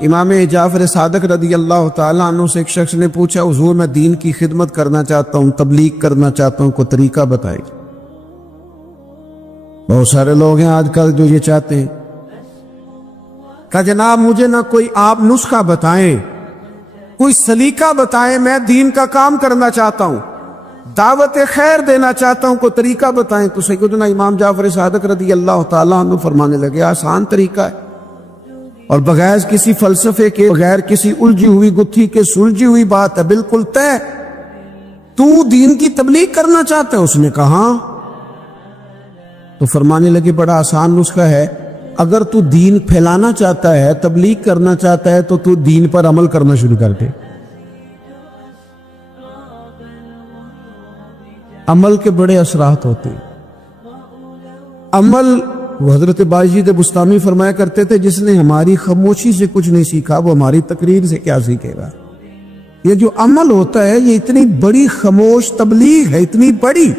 امام جعفر صادق رضی اللہ تعالیٰ عنہ سے ایک شخص نے پوچھا حضور میں دین کی خدمت کرنا چاہتا ہوں، تبلیغ کرنا چاہتا ہوں، کوئی طریقہ بتائیں۔ بہت سارے لوگ ہیں آج کل جو یہ چاہتے ہیں، کہا جناب مجھے نہ کوئی آپ نسخہ بتائیں، کوئی سلیقہ بتائیں، میں دین کا کام کرنا چاہتا ہوں، دعوت خیر دینا چاہتا ہوں، کوئی طریقہ بتائیں۔ تو سیدنا امام جعفر صادق رضی اللہ تعالیٰ عنہ فرمانے لگے آسان طریقہ ہے، اور بغیر کسی فلسفے کے، بغیر کسی الجھی ہوئی گتھی کے، سلجھی ہوئی بات ہے، بالکل طے۔ تو دین کی تبلیغ کرنا چاہتا ہے؟ اس نے کہا ہاں۔ تو فرمانے لگے بڑا آسان نسخہ ہے، اگر تو دین پھیلانا چاہتا ہے، تبلیغ کرنا چاہتا ہے، تو تو دین پر عمل کرنا شروع کر دے۔ عمل کے بڑے اثرات ہوتے ہیں۔ عمل، حضرت باجید بستامی فرمایا کرتے تھے جس نے ہماری خاموشی سے کچھ نہیں سیکھا وہ ہماری تقریر سے کیا سیکھے گا۔ یہ جو عمل ہوتا ہے یہ اتنی بڑی خاموش تبلیغ ہے، اتنی بڑی۔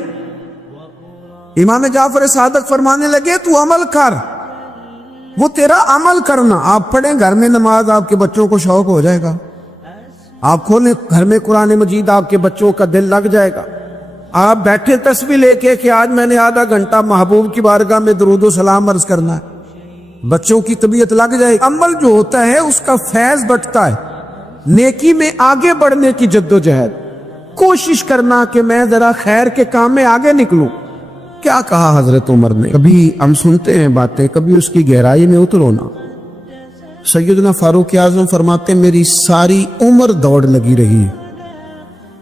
امام جعفر صادق فرمانے لگے تو عمل کر، وہ تیرا عمل کرنا۔ آپ پڑھیں گھر میں نماز، آپ کے بچوں کو شوق ہو جائے گا۔ آپ کھولیں گھر میں قرآن مجید، آپ کے بچوں کا دل لگ جائے گا۔ آپ بیٹھے تسبیح لے کے کہ آج میں نے آدھا گھنٹہ محبوب کی بارگاہ میں درود و سلام عرض کرنا ہے، بچوں کی طبیعت لگ جائے۔ عمل جو ہوتا ہے اس کا فیض بٹتا ہے، نیکی میں آگے بڑھنے کی جد و جہد، کوشش کرنا کہ میں ذرا خیر کے کام میں آگے نکلوں۔ کیا کہا حضرت عمر نے؟ کبھی ہم سنتے ہیں باتیں، کبھی اس کی گہرائی میں اترو نا۔ سیدنا فاروق اعظم فرماتے ہیں میری ساری عمر دوڑ لگی رہی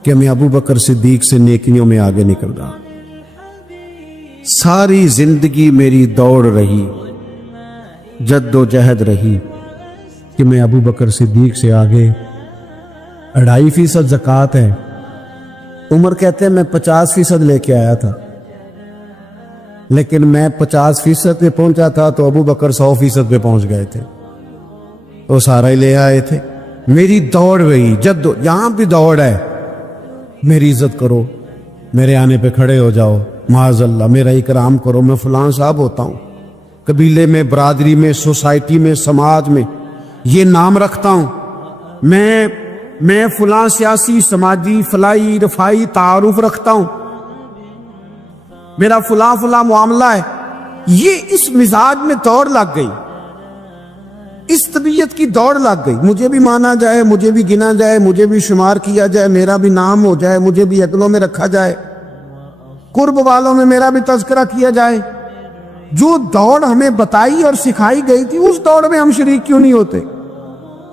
کہ میں ابو بکر صدیق سے نیکیوں میں آگے نکل رہا، ساری زندگی میری دوڑ رہی، جد و جہد رہی کہ میں ابو بکر صدیق سے آگے۔ 2.5% زکوٰۃ ہے۔ عمر کہتے ہیں میں 50% لے کے آیا تھا، لیکن میں 50% پہ پہنچا تھا تو ابو بکر 100% پہ پہنچ گئے تھے، وہ سارا ہی لے آئے تھے۔ میری دوڑ رہی، یہاں بھی دوڑ ہے، میری عزت کرو، میرے آنے پہ کھڑے ہو جاؤ، معاذ اللہ میرا اکرام کرو، میں فلاں صاحب ہوتا ہوں، قبیلے میں، برادری میں، سوسائٹی میں، سماج میں یہ نام رکھتا ہوں، میں فلاں سیاسی، سماجی، فلائی، رفائی تعارف رکھتا ہوں، میرا فلاں معاملہ ہے۔ یہ اس مزاج میں دوڑ لگ گئی، اس طبیعت کی دوڑ لگ گئی، مجھے بھی مانا جائے، مجھے بھی گنا جائے، مجھے بھی شمار کیا جائے، میرا بھی نام ہو جائے، مجھے بھی عقلوں میں رکھا جائے، قرب والوں میں میرا بھی تذکرہ کیا جائے۔ جو دوڑ ہمیں بتائی اور سکھائی گئی تھی اس دوڑ میں ہم شریک کیوں نہیں ہوتے؟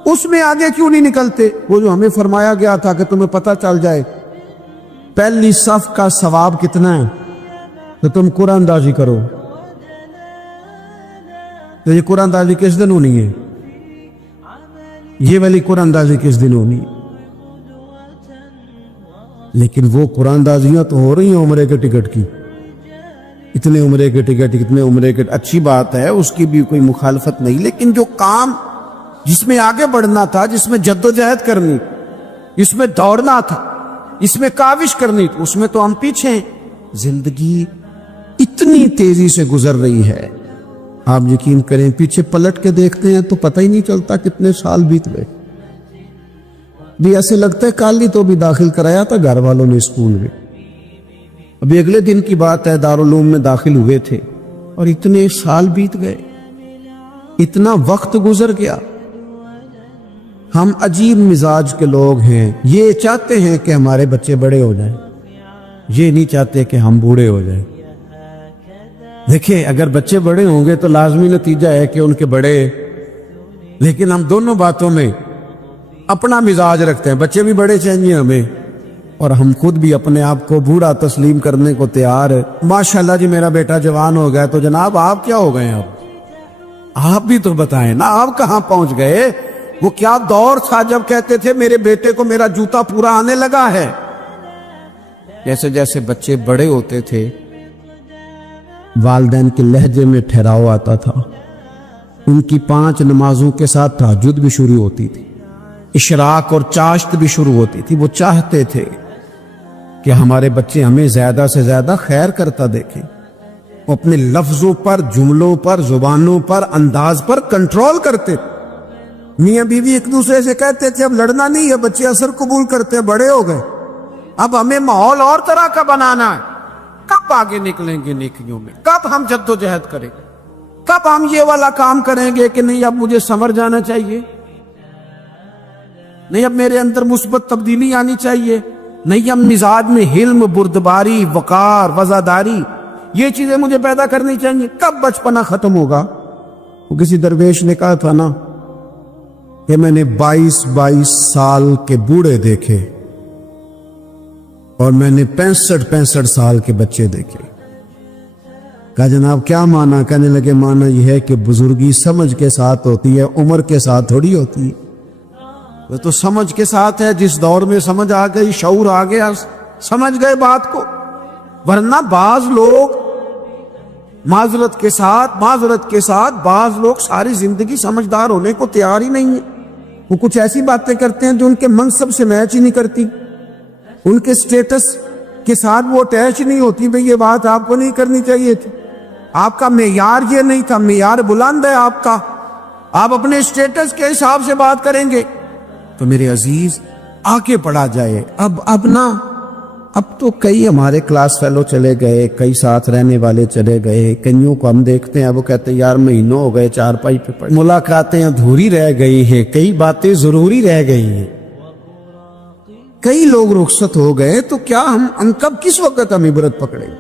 اس میں آگے کیوں نہیں نکلتے؟ وہ جو ہمیں فرمایا گیا تھا کہ تمہیں پتہ چل جائے پہلی صف کا ثواب کتنا ہے تو تم قرآن اندازی کرو۔ تو یہ قرآن اندازی کس دن ہونی ہے؟ یہ والی قرآن اندازی کس دن ہونی ہے؟ لیکن وہ قرآن اندازیاں تو ہو رہی ہیں عمرے کے ٹکٹ کی، اتنے عمرے کے ٹکٹ، اتنے عمرے کے، اچھی بات ہے، اس کی بھی کوئی مخالفت نہیں، لیکن جو کام جس میں آگے بڑھنا تھا، جس میں جد و جہد کرنی، جس میں دوڑنا تھا، اس میں کاوش کرنی تھی، اس میں تو ہم پیچھے ہیں۔ زندگی اتنی تیزی سے گزر رہی ہے، آپ یقین کریں پیچھے پلٹ کے دیکھتے ہیں تو پتہ ہی نہیں چلتا کتنے سال بیت گئے۔ بھی ایسے لگتا ہے کل ہی تو بھی داخل کرایا تھا گھر والوں نے اسکول میں، ابھی اگلے دن کی بات ہے دارالعلوم میں داخل ہوئے تھے اور اتنے سال بیت گئے، اتنا وقت گزر گیا۔ ہم عجیب مزاج کے لوگ ہیں، یہ چاہتے ہیں کہ ہمارے بچے بڑے ہو جائیں، یہ نہیں چاہتے کہ ہم بوڑھے ہو جائیں۔ دیکھیں اگر بچے بڑے ہوں گے تو لازمی نتیجہ ہے کہ ان کے بڑے، لیکن ہم دونوں باتوں میں اپنا مزاج رکھتے ہیں، بچے بھی بڑے چاہیے ہمیں اور ہم خود بھی اپنے آپ کو بوڑھا تسلیم کرنے کو تیار ہے۔ ماشاءاللہ جی میرا بیٹا جوان ہو گیا، تو جناب آپ کیا ہو گئے ہیں؟ آپ بھی تو بتائیں نا، آپ کہاں پہنچ گئے؟ وہ کیا دور تھا جب کہتے تھے میرے بیٹے کو میرا جوتا پورا آنے لگا ہے۔ جیسے جیسے بچے بڑے ہوتے تھے والدین کے لہجے میں ٹھہراؤ آتا تھا، ان کی 5 نمازوں کے ساتھ تہجد بھی شروع ہوتی تھی، اشراق اور چاشت بھی شروع ہوتی تھی۔ وہ چاہتے تھے کہ ہمارے بچے ہمیں زیادہ سے زیادہ خیر کرتا دیکھیں، وہ اپنے لفظوں پر، جملوں پر، زبانوں پر، انداز پر کنٹرول کرتے تھے۔ میاں بیوی ایک دوسرے سے کہتے تھے اب لڑنا نہیں ہے، بچے اثر قبول کرتے، بڑے ہو گئے، اب ہمیں ماحول اور طرح کا بنانا ہے۔ کب آگے نکلیں گے نیکیوں میں؟ کب ہم جد و جہد کریں گے؟ کب ہم یہ والا کام کریں گے کہ نہیں اب مجھے سنور جانا چاہیے، نہیں اب میرے اندر مثبت تبدیلی آنی چاہیے، نہیں اب مزاج میں حلم، بردباری، وقار، وفاداری، یہ چیزیں مجھے پیدا کرنی چاہیے؟ کب بچپنا ختم ہوگا؟ وہ کسی درویش نے کہا تھا نا کہ میں نے 22 سال کے بوڑھے دیکھے اور میں نے 65 سال کے بچے دیکھے۔ کہا جناب کیا معنی؟ کہنے لگے معنی یہ ہے کہ بزرگی سمجھ کے ساتھ ہوتی ہے، عمر کے ساتھ تھوڑی ہوتی ہے۔ وہ تو سمجھ کے ساتھ ہے، جس دور میں سمجھ آ گئی، شعور آ گیا، سمجھ گئے بات کو۔ ورنہ بعض لوگ معذرت کے ساتھ بعض لوگ ساری زندگی سمجھدار ہونے کو تیار ہی نہیں ہیں۔ وہ کچھ ایسی باتیں کرتے ہیں جو ان کے منصب سے میچ ہی نہیں کرتی، ان کے سٹیٹس کے ساتھ وہ اٹیچ نہیں ہوتی۔ بھئی یہ بات آپ کو نہیں کرنی چاہیے تھی، آپ کا معیار یہ نہیں تھا، معیار بلند ہے آپ کا، آپ اپنے سٹیٹس کے حساب سے بات کریں گے۔ تو میرے عزیز آگے بڑھا جائے۔ اب تو کئی ہمارے کلاس فیلو چلے گئے، کئی ساتھ رہنے والے چلے گئے، کئیوں کو ہم دیکھتے ہیں وہ کہتے ہیں یار مہینوں ہو گئے چارپائی پہ پڑے، ملاقاتیں ادھوری رہ گئی ہیں، کئی باتیں ضروری رہ گئی ہیں، کئی لوگ رخصت ہو گئے، تو کیا ہم کب کس وقت ہم عبرت پکڑیں؟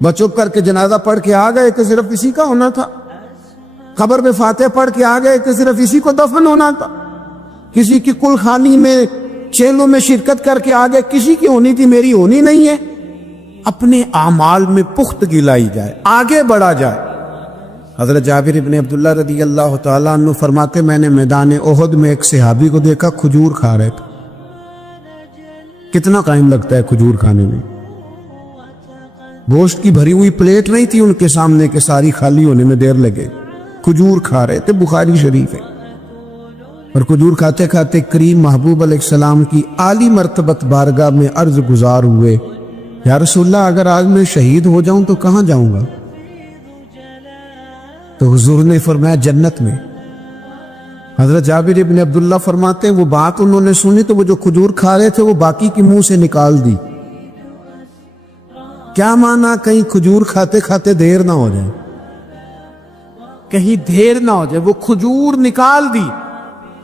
بس چپ کر کے جنازہ پڑھ کے آ گئے کہ صرف اسی کا ہونا تھا، قبر پہ فاتحہ پڑھ کے آ گئے کہ صرف اسی کو دفن ہونا تھا، کسی کی کل خانی میں چیلوں میں شرکت کر کے آگے کسی کی ہونی تھی، میری ہونی نہیں ہے۔ اپنے اعمال میں پختگی لائی جائے، آگے بڑھا جائے۔ حضرت جابر ابن عبداللہ رضی اللہ تعالیٰ عنہ فرماتے میں نے میدان احد میں ایک صحابی کو دیکھا کھجور کھا رہے تھے۔ کتنا ٹائم لگتا ہے کھجور کھانے میں؟ گوشت کی بھری ہوئی پلیٹ نہیں تھی ان کے سامنے کہ ساری خالی ہونے میں دیر لگے، کھجور کھا رہے تھے، بخاری شریف ہے۔ اور کھجور کھاتے کھاتے کریم محبوب علیہ السلام کی عالی مرتبت بارگاہ میں عرض گزار ہوئے یا رسول اللہ اگر آج میں شہید ہو جاؤں تو کہاں جاؤں گا؟ تو حضور نے فرمایا جنت میں۔ حضرت جابر ابن عبداللہ فرماتے ہیں وہ بات انہوں نے سنی تو وہ جو کھجور کھا رہے تھے وہ باقی کی منہ سے نکال دی۔ کیا معنی؟ کہیں کھجور کھاتے کھاتے دیر نہ ہو جائے، کہیں دیر نہ ہو جائے، وہ کھجور نکال دی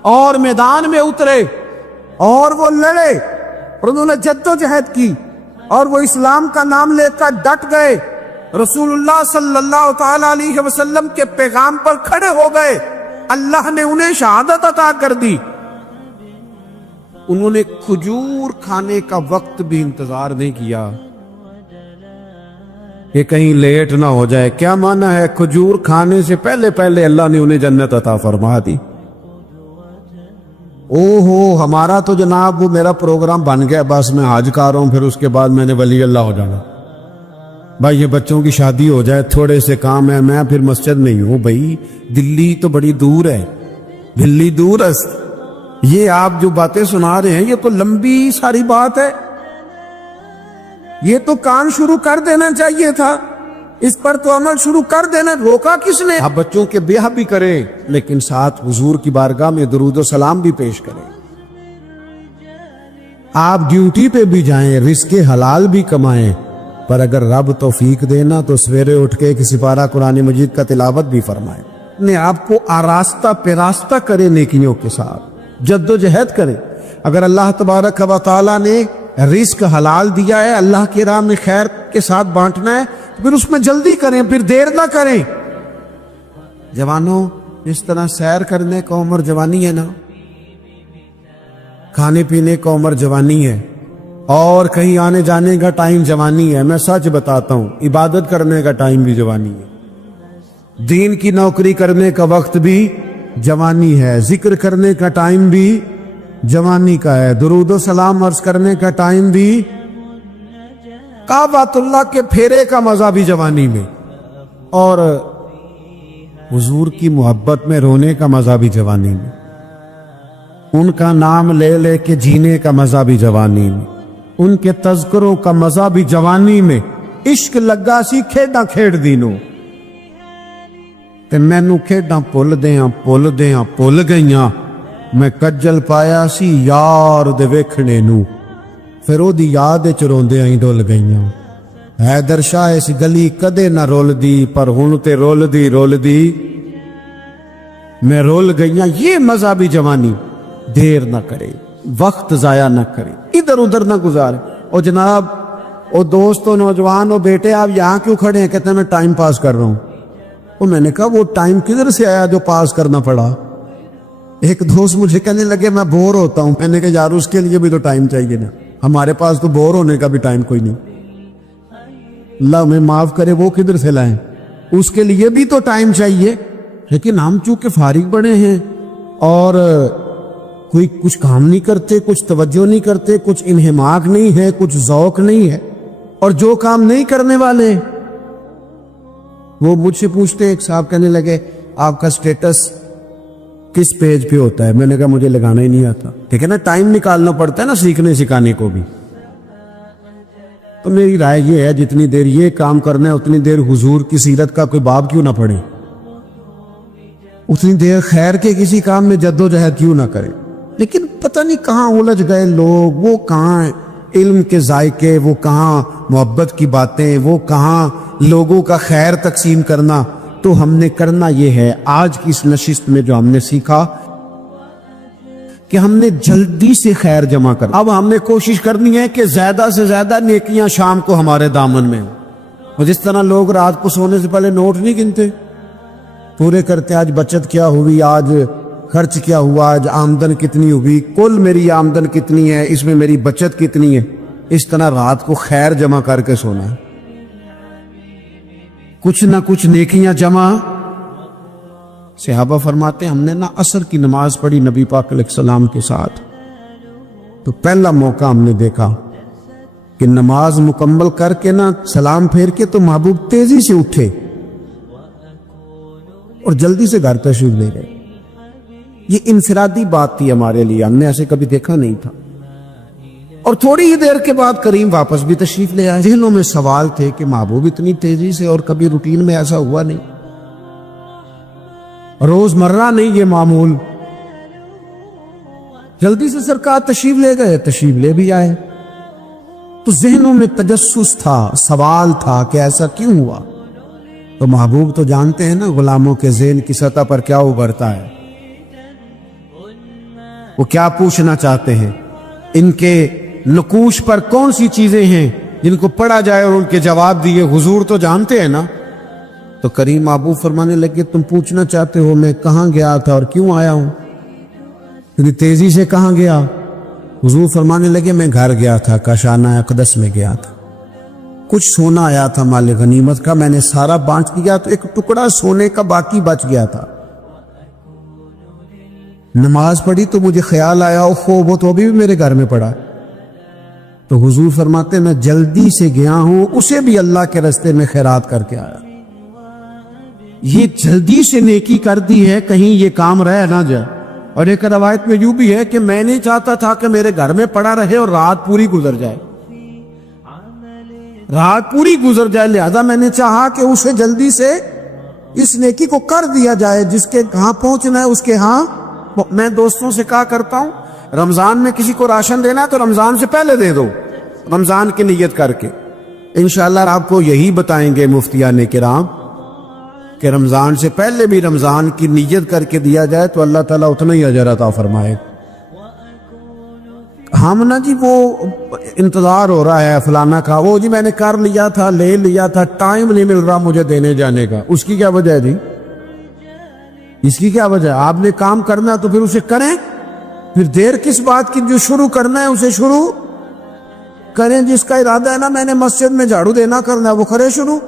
اور میدان میں اترے اور وہ لڑے اور انہوں نے جد و جہد کی اور وہ اسلام کا نام لے کر ڈٹ گئے، رسول اللہ صلی اللہ تعالی علیہ وسلم کے پیغام پر کھڑے ہو گئے، اللہ نے انہیں شہادت عطا کر دی۔ انہوں نے کھجور کھانے کا وقت بھی انتظار نہیں کیا کہ کہیں لیٹ نہ ہو جائے۔ کیا معنی ہے؟ کھجور کھانے سے پہلے اللہ نے انہیں جنت عطا فرما دی۔ ہمارا تو جناب وہ میرا پروگرام بن گیا، بس میں حج کر رہا ہوں، پھر اس کے بعد میں نے ولی اللہ ہو جانا۔ بھائی یہ بچوں کی شادی ہو جائے، تھوڑے سے کام ہے، میں پھر مسجد نہیں ہوں۔ بھائی دلی تو بڑی دور ہے، دلی دور ہے۔ یہ آپ جو باتیں سنا رہے ہیں یہ تو لمبی ساری بات ہے، یہ تو کام شروع کر دینا چاہیے تھا، اس پر تو عمل شروع کر دینا، روکا کس نے؟ آپ بچوں کے بیاہ بھی کریں لیکن ساتھ حضور کی بارگاہ میں درود و سلام بھی پیش کریں۔ آپ ڈیوٹی پہ بھی جائیں، رزق حلال بھی کمائیں، پر اگر رب توفیق دینا تو سویرے اٹھ کے کسی پارہ قرآن مجید کا تلاوت بھی فرمائیں، اپنے آپ کو آراستہ پیراستہ کریں، نیکیوں کے ساتھ جد و جہد کریں۔ اگر اللہ تبارک و تعالیٰ نے رزق حلال دیا ہے، اللہ کی راہ میں خیر کے ساتھ بانٹنا ہے، پھر اس میں جلدی کریں، پھر دیر نہ کریں۔ جوانوں اس طرح سیر کرنے کا عمر جوانی ہے نا، کھانے پینے کا عمر جوانی ہے، اور کہیں آنے جانے کا ٹائم جوانی ہے۔ میں سچ بتاتا ہوں، عبادت کرنے کا ٹائم بھی جوانی ہے، دین کی نوکری کرنے کا وقت بھی جوانی ہے، ذکر کرنے کا ٹائم بھی جوانی کا ہے، درود و سلام عرض کرنے کا ٹائم بھی، کعبۃ اللہ کے پھیرے کا مزہ بھی جوانی میں، اور حضور کی محبت میں رونے کا مزہ بھی جوانی میں، ان کا نام لے لے کے جینے کا مزہ بھی جوانی میں، ان کے تذکروں کا مزہ بھی جوانی میں۔ عشق لگا سی کھیڈاں کھیڑ دینوں تے مینوں کھیڈاں پل دیاں پل گئیاں، میں کجل پایا سی یار دے ویکھنے نو، پھر او دی یاد وچ روندیاں ہی ڈل گئیاں۔ حیدر شاہ اس گلی کدے نہ رول دی، پر ہن تے رول دی میں رول گئیاں۔ یہ مذہبی جوانی دیر نہ کرے، وقت ضائع نہ کرے، ادھر ادھر نہ گزارے۔ اور جناب او دوست و نوجوان و بیٹے آپ یہاں کیوں کھڑے ہیں؟ کہتے ہیں میں ٹائم پاس کر رہا ہوں۔ اور میں نے کہا وہ ٹائم کدھر سے آیا جو پاس کرنا پڑا؟ ایک دوست مجھے کہنے لگے میں بور ہوتا ہوں۔ میں نے کہا یار اس کے لیے بھی تو ٹائم چاہیے نا، ہمارے پاس تو بور ہونے کا بھی ٹائم کوئی نہیں۔ اللہ ہمیں معاف کرے، وہ کدھر سے لائیں؟ اس کے لیے بھی تو ٹائم چاہیے۔ لیکن ہم چونکہ فارغ بڑے ہیں اور کوئی کچھ کام نہیں کرتے، کچھ توجہ نہیں کرتے، کچھ انہماک نہیں ہے، کچھ ذوق نہیں ہے، اور جو کام نہیں کرنے والے وہ مجھ سے پوچھتے۔ ایک صاحب کہنے لگے آپ کا سٹیٹس کس پیج پہ ہوتا ہے؟ میں نے کہا مجھے لگانا ہی نہیں آتا۔ ٹھیک ہے نا، ٹائم نکالنا پڑتا ہے نا سیکھنے سکھانے کو بھی۔ تو میری رائے یہ ہے جتنی دیر یہ کام کرنا ہے اتنی دیر حضور کی سیرت کا کوئی باب کیوں نہ پڑھیں، اتنی دیر خیر کے کسی کام میں جد و جہد کیوں نہ کریں۔ لیکن پتہ نہیں کہاں الجھ گئے لوگ، وہ کہاں علم کے ذائقے، وہ کہاں محبت کی باتیں، وہ کہاں لوگوں کا خیر تقسیم کرنا۔ تو ہم نے کرنا یہ ہے، آج کی اس نشست میں جو ہم نے سیکھا کہ ہم نے جلدی سے خیر جمع کرنا۔ اب ہم نے کوشش کرنی ہے کہ زیادہ سے زیادہ نیکیاں شام کو ہمارے دامن میں ہوں۔ اور جس طرح لوگ رات کو سونے سے پہلے نوٹ نہیں گنتے، پورے کرتے آج بچت کیا ہوئی، آج خرچ کیا ہوا، آج آمدن کتنی ہوئی، کل میری آمدن کتنی ہے، اس میں میری بچت کتنی ہے۔ اس طرح رات کو خیر جمع کر کے سونا ہے، کچھ نہ کچھ نیکیاں جمع۔ صحابہ فرماتے ہیں ہم نے نا عصر کی نماز پڑھی نبی پاک علیہ السلام کے ساتھ، تو پہلا موقع ہم نے دیکھا کہ نماز مکمل کر کے نا سلام پھیر کے تو محبوب تیزی سے اٹھے اور جلدی سے گھر تشریف لے گئے۔ یہ انفرادی بات تھی ہمارے لیے، ہم نے ایسے کبھی دیکھا نہیں تھا۔ اور تھوڑی ہی دیر کے بعد کریم واپس بھی تشریف لے آئے۔ ذہنوں میں سوال تھے کہ محبوب اتنی تیزی سے، اور کبھی روٹین میں ایسا ہوا نہیں، روز مرہ نہیں یہ معمول۔ جلدی سے سرکار تشریف لے گئے، تشریف لے بھی آئے۔ تو ذہنوں میں تجسس تھا، سوال تھا کہ ایسا کیوں ہوا؟ تو محبوب تو جانتے ہیں نا غلاموں کے ذہن کی سطح پر کیا ابھرتا ہے، وہ کیا پوچھنا چاہتے ہیں، ان کے نقوش پر کون سی چیزیں ہیں جن کو پڑھا جائے اور ان کے جواب دیے۔ حضور تو جانتے ہیں نا۔ تو کریم محبوب فرمانے لگے تم پوچھنا چاہتے ہو میں کہاں گیا تھا اور کیوں آیا ہوں، اتنی تیزی سے کہاں گیا؟ حضور فرمانے لگے میں گھر گیا تھا، کاشانہ اقدس میں گیا تھا، کچھ سونا آیا تھا مال غنیمت کا، میں نے سارا بانٹ دیا تو ایک ٹکڑا سونے کا باقی بچ گیا تھا۔ نماز پڑھی تو مجھے خیال آیا وہ تو ابھی بھی میرے گھر میں پڑا۔ تو حضور فرماتے میں جلدی سے گیا ہوں، اسے بھی اللہ کے راستے میں خیرات کر کے آیا۔ یہ جلدی سے نیکی کر دی ہے کہیں یہ کام رہ نہ جائے۔ اور ایک روایت میں یوں بھی ہے کہ میں نہیں چاہتا تھا کہ میرے گھر میں پڑا رہے اور رات پوری گزر جائے، رات پوری گزر جائے، لہذا میں نے چاہا کہ اسے جلدی سے اس نیکی کو کر دیا جائے، جس کے کہاں پہنچنا ہے اس کے ہاں۔ میں دوستوں سے کہا کرتا ہوں رمضان میں کسی کو راشن دینا ہے تو رمضان سے پہلے دے دو، رمضان کی نیت کر کے۔ انشاءاللہ آپ کو یہی بتائیں گے مفتیان کرام کہ رمضان سے پہلے بھی رمضان کی نیت کر کے دیا جائے تو اللہ تعالیٰ اتنا ہی اجر عطا فرمائے۔ ہم نا جی وہ انتظار ہو رہا ہے فلانا کا، وہ جی میں نے کر لیا تھا، لے لیا تھا، ٹائم نہیں مل رہا مجھے دینے جانے کا۔ اس کی کیا وجہ ہے جی؟ اس کی کیا وجہ ہے؟ آپ نے کام کرنا ہے تو پھر اسے کریں، پھر دیر کس بات کی؟ جو شروع کرنا ہے اسے شروع کریں۔ جس کا ارادہ ہے نا میں نے مسجد میں جھاڑو دینا کرنا ہے وہ کرے شروع،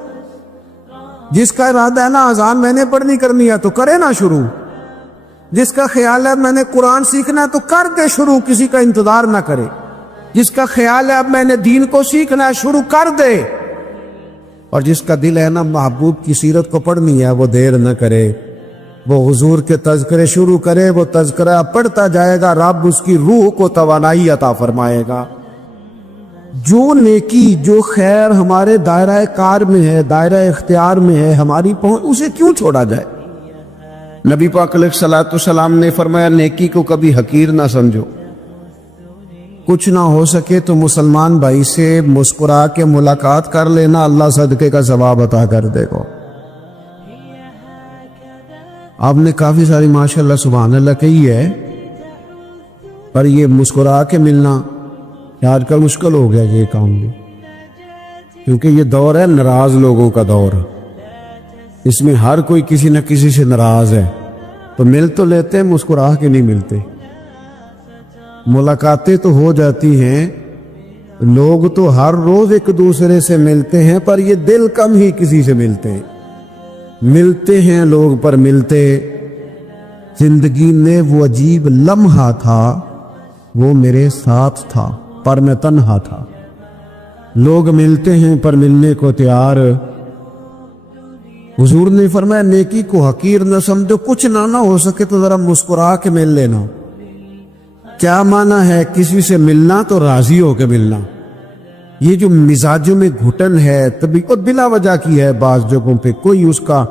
جس کا ارادہ ہے نا اذان میں نے پڑھنی کرنی ہے تو کرے نا شروع، جس کا خیال ہے میں نے قرآن سیکھنا ہے تو کر دے شروع، کسی کا انتظار نہ کرے۔ جس کا خیال ہے اب میں نے دین کو سیکھنا ہے شروع کر دے، اور جس کا دل ہے نا محبوب کی سیرت کو پڑھنی ہے وہ دیر نہ کرے، وہ حضور کے تذکرے شروع کرے، وہ تذکرہ پڑھتا جائے گا، رب اس کی روح کو توانائی عطا فرمائے گا۔ جو نیکی جو خیر ہمارے دائرہ کار میں ہے، دائرہ اختیار میں ہے، ہماری پہنچ، اسے کیوں چھوڑا جائے؟ نبی پاک علیہ الصلوۃ والسلام نے فرمایا نیکی کو کبھی حقیر نہ سمجھو، کچھ نہ ہو سکے تو مسلمان بھائی سے مسکرا کے ملاقات کر لینا، اللہ صدقے کا ثواب عطا کر دے گا۔ آپ نے کافی ساری ماشاءاللہ سبحان اللہ کہی ہے، پر یہ مسکرا کے ملنا آج کل مشکل ہو گیا یہ کام بھی، کیونکہ یہ دور ہے ناراض لوگوں کا دور، اس میں ہر کوئی کسی نہ کسی سے ناراض ہے، تو مل تو لیتے ہیں، مسکرا کے نہیں ملتے۔ ملاقاتیں تو ہو جاتی ہیں، لوگ تو ہر روز ایک دوسرے سے ملتے ہیں، پر یہ دل کم ہی کسی سے ملتے ہیں۔ ملتے ہیں لوگ پر ملتے، زندگی میں وہ عجیب لمحہ تھا، وہ میرے ساتھ تھا پر میں تنہا تھا۔ لوگ ملتے ہیں پر ملنے کو تیار۔ حضور نے فرمایا نیکی کو حقیر نہ سمجھو، کچھ نہ ہو سکے تو ذرا مسکرا کے مل لینا۔ کیا معنی ہے کسی سے ملنا؟ تو راضی ہو کے ملنا۔ یہ جو مزاجوں میں گھٹن ہے طبیعت بلا وجہ کی ہے، بعض جگہوں پہ کوئی اس کا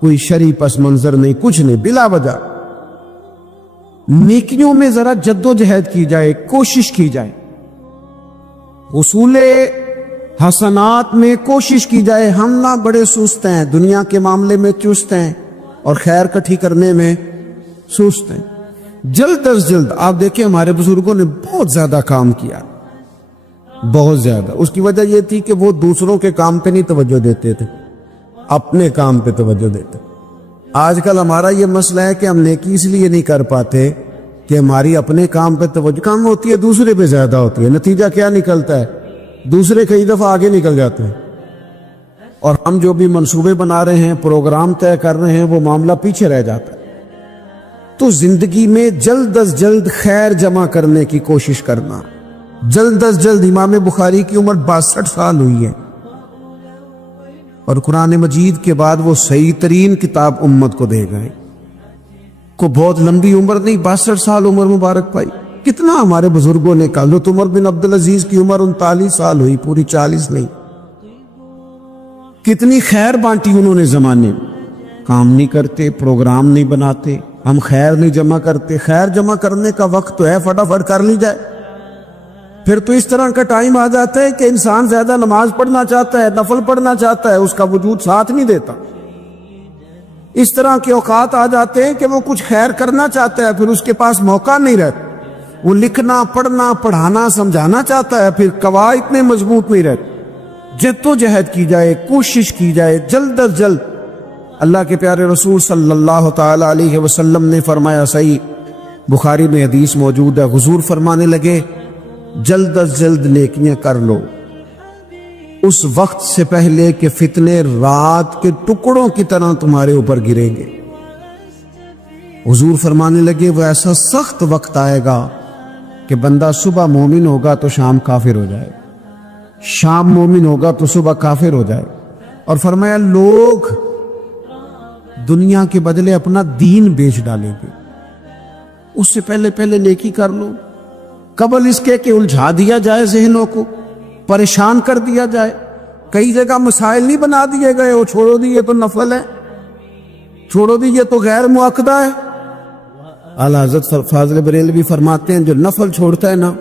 کوئی شرعی پس منظر نہیں، کچھ نہیں، بلا وجہ۔ نیکیوں میں ذرا جد و جہد کی جائے، کوشش کی جائے، حصول حسنات میں کوشش کی جائے۔ ہم نہ بڑے سست ہیں، دنیا کے معاملے میں چست ہیں اور خیر کٹھی کرنے میں سست ہیں۔ جلد از جلد آپ دیکھیں ہمارے بزرگوں نے بہت زیادہ کام کیا، بہت زیادہ۔ اس کی وجہ یہ تھی کہ وہ دوسروں کے کام پہ نہیں توجہ دیتے تھے، اپنے کام پہ توجہ دیتے۔ آج کل ہمارا یہ مسئلہ ہے کہ ہم نیکی اس لیے نہیں کر پاتے کہ ہماری اپنے کام پہ توجہ کم ہوتی ہے، دوسرے پہ زیادہ ہوتی ہے۔ نتیجہ کیا نکلتا ہے؟ دوسرے کئی دفعہ آگے نکل جاتے ہیں، اور ہم جو بھی منصوبے بنا رہے ہیں، پروگرام طے کر رہے ہیں، وہ معاملہ پیچھے رہ جاتا ہے۔ تو زندگی میں جلد از جلد خیر جمع کرنے کی کوشش کرنا۔ جلد از جلد امام بخاری کی عمر 62 سال ہوئی ہے، اور قرآن مجید کے بعد وہ صحیح ترین کتاب امت کو دے گئے۔ کو بہت لمبی عمر نہیں، 62 سال عمر مبارک پائی۔ کتنا ہمارے بزرگوں نے کہا، حضرت عمر بن عبدالعزیز کی عمر 39 سال ہوئی، پوری 40 نہیں۔ کتنی خیر بانٹی انہوں نے زمانے میں۔ کام نہیں کرتے، پروگرام نہیں بناتے، ہم خیر نہیں جمع کرتے۔ خیر جمع کرنے کا وقت تو ہے، فٹافٹ کر لی جائے۔ پھر تو اس طرح کا ٹائم آ جاتا ہے کہ انسان زیادہ نماز پڑھنا چاہتا ہے، نفل پڑھنا چاہتا ہے، اس کا وجود ساتھ نہیں دیتا۔ اس طرح کے اوقات آ جاتے ہیں کہ وہ کچھ خیر کرنا چاہتا ہے، پھر اس کے پاس موقع نہیں رہتا۔ وہ لکھنا، پڑھنا، پڑھانا، سمجھانا چاہتا ہے، پھر قواعد اتنے مضبوط نہیں رہتے۔ جد و جہد کی جائے، کوشش کی جائے، جلد از جلد۔ اللہ کے پیارے رسول صلی اللہ تعالی علیہ وسلم نے فرمایا، صحیح بخاری میں حدیث موجود ہے، حضور فرمانے لگے جلد از جلد نیکیاں کر لو اس وقت سے پہلے کہ فتنے رات کے ٹکڑوں کی طرح تمہارے اوپر گریں گے۔ حضور فرمانے لگے وہ ایسا سخت وقت آئے گا کہ بندہ صبح مومن ہوگا تو شام کافر ہو جائے، شام مومن ہوگا تو صبح کافر ہو جائے۔ اور فرمایا لوگ دنیا کے بدلے اپنا دین بیچ ڈالیں گے۔ اس سے پہلے نیکی کر لو، قبل اس کے کہ الجھا دیا جائے، ذہنوں کو پریشان کر دیا جائے۔ کئی جگہ مسائل نہیں بنا دیے گئے، وہ چھوڑو دیے تو نفل ہے، چھوڑو دیے تو غیر مؤکدہ ہے۔ اعلیٰ حضرت فاضل بریلوی فرماتے ہیں جو نفل چھوڑتا ہے نا،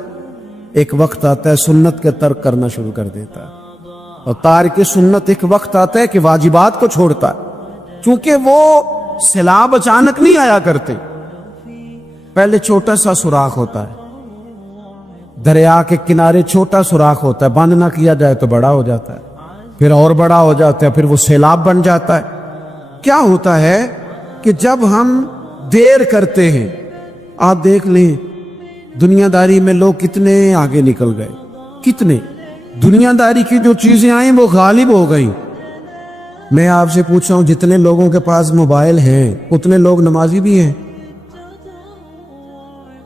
ایک وقت آتا ہے سنت کے ترک کرنا شروع کر دیتا ہے، اور تارک سنت ایک وقت آتا ہے کہ واجبات کو چھوڑتا ہے، چونکہ وہ سیلاب اچانک نہیں آیا کرتے۔ پہلے چھوٹا سا سوراخ ہوتا ہے، دریا کے کنارے چھوٹا سوراخ ہوتا ہے، بند نہ کیا جائے تو بڑا ہو جاتا ہے، پھر اور بڑا ہو جاتا ہے، پھر وہ سیلاب بن جاتا ہے۔ کیا ہوتا ہے کہ جب ہم دیر کرتے ہیں، آپ دیکھ لیں دنیا داری میں لوگ کتنے آگے نکل گئے، کتنے دنیا داری کی جو چیزیں آئیں وہ غالب ہو گئیں۔ میں آپ سے پوچھ رہا ہوں جتنے لوگوں کے پاس موبائل ہیں اتنے لوگ نمازی بھی ہیں؟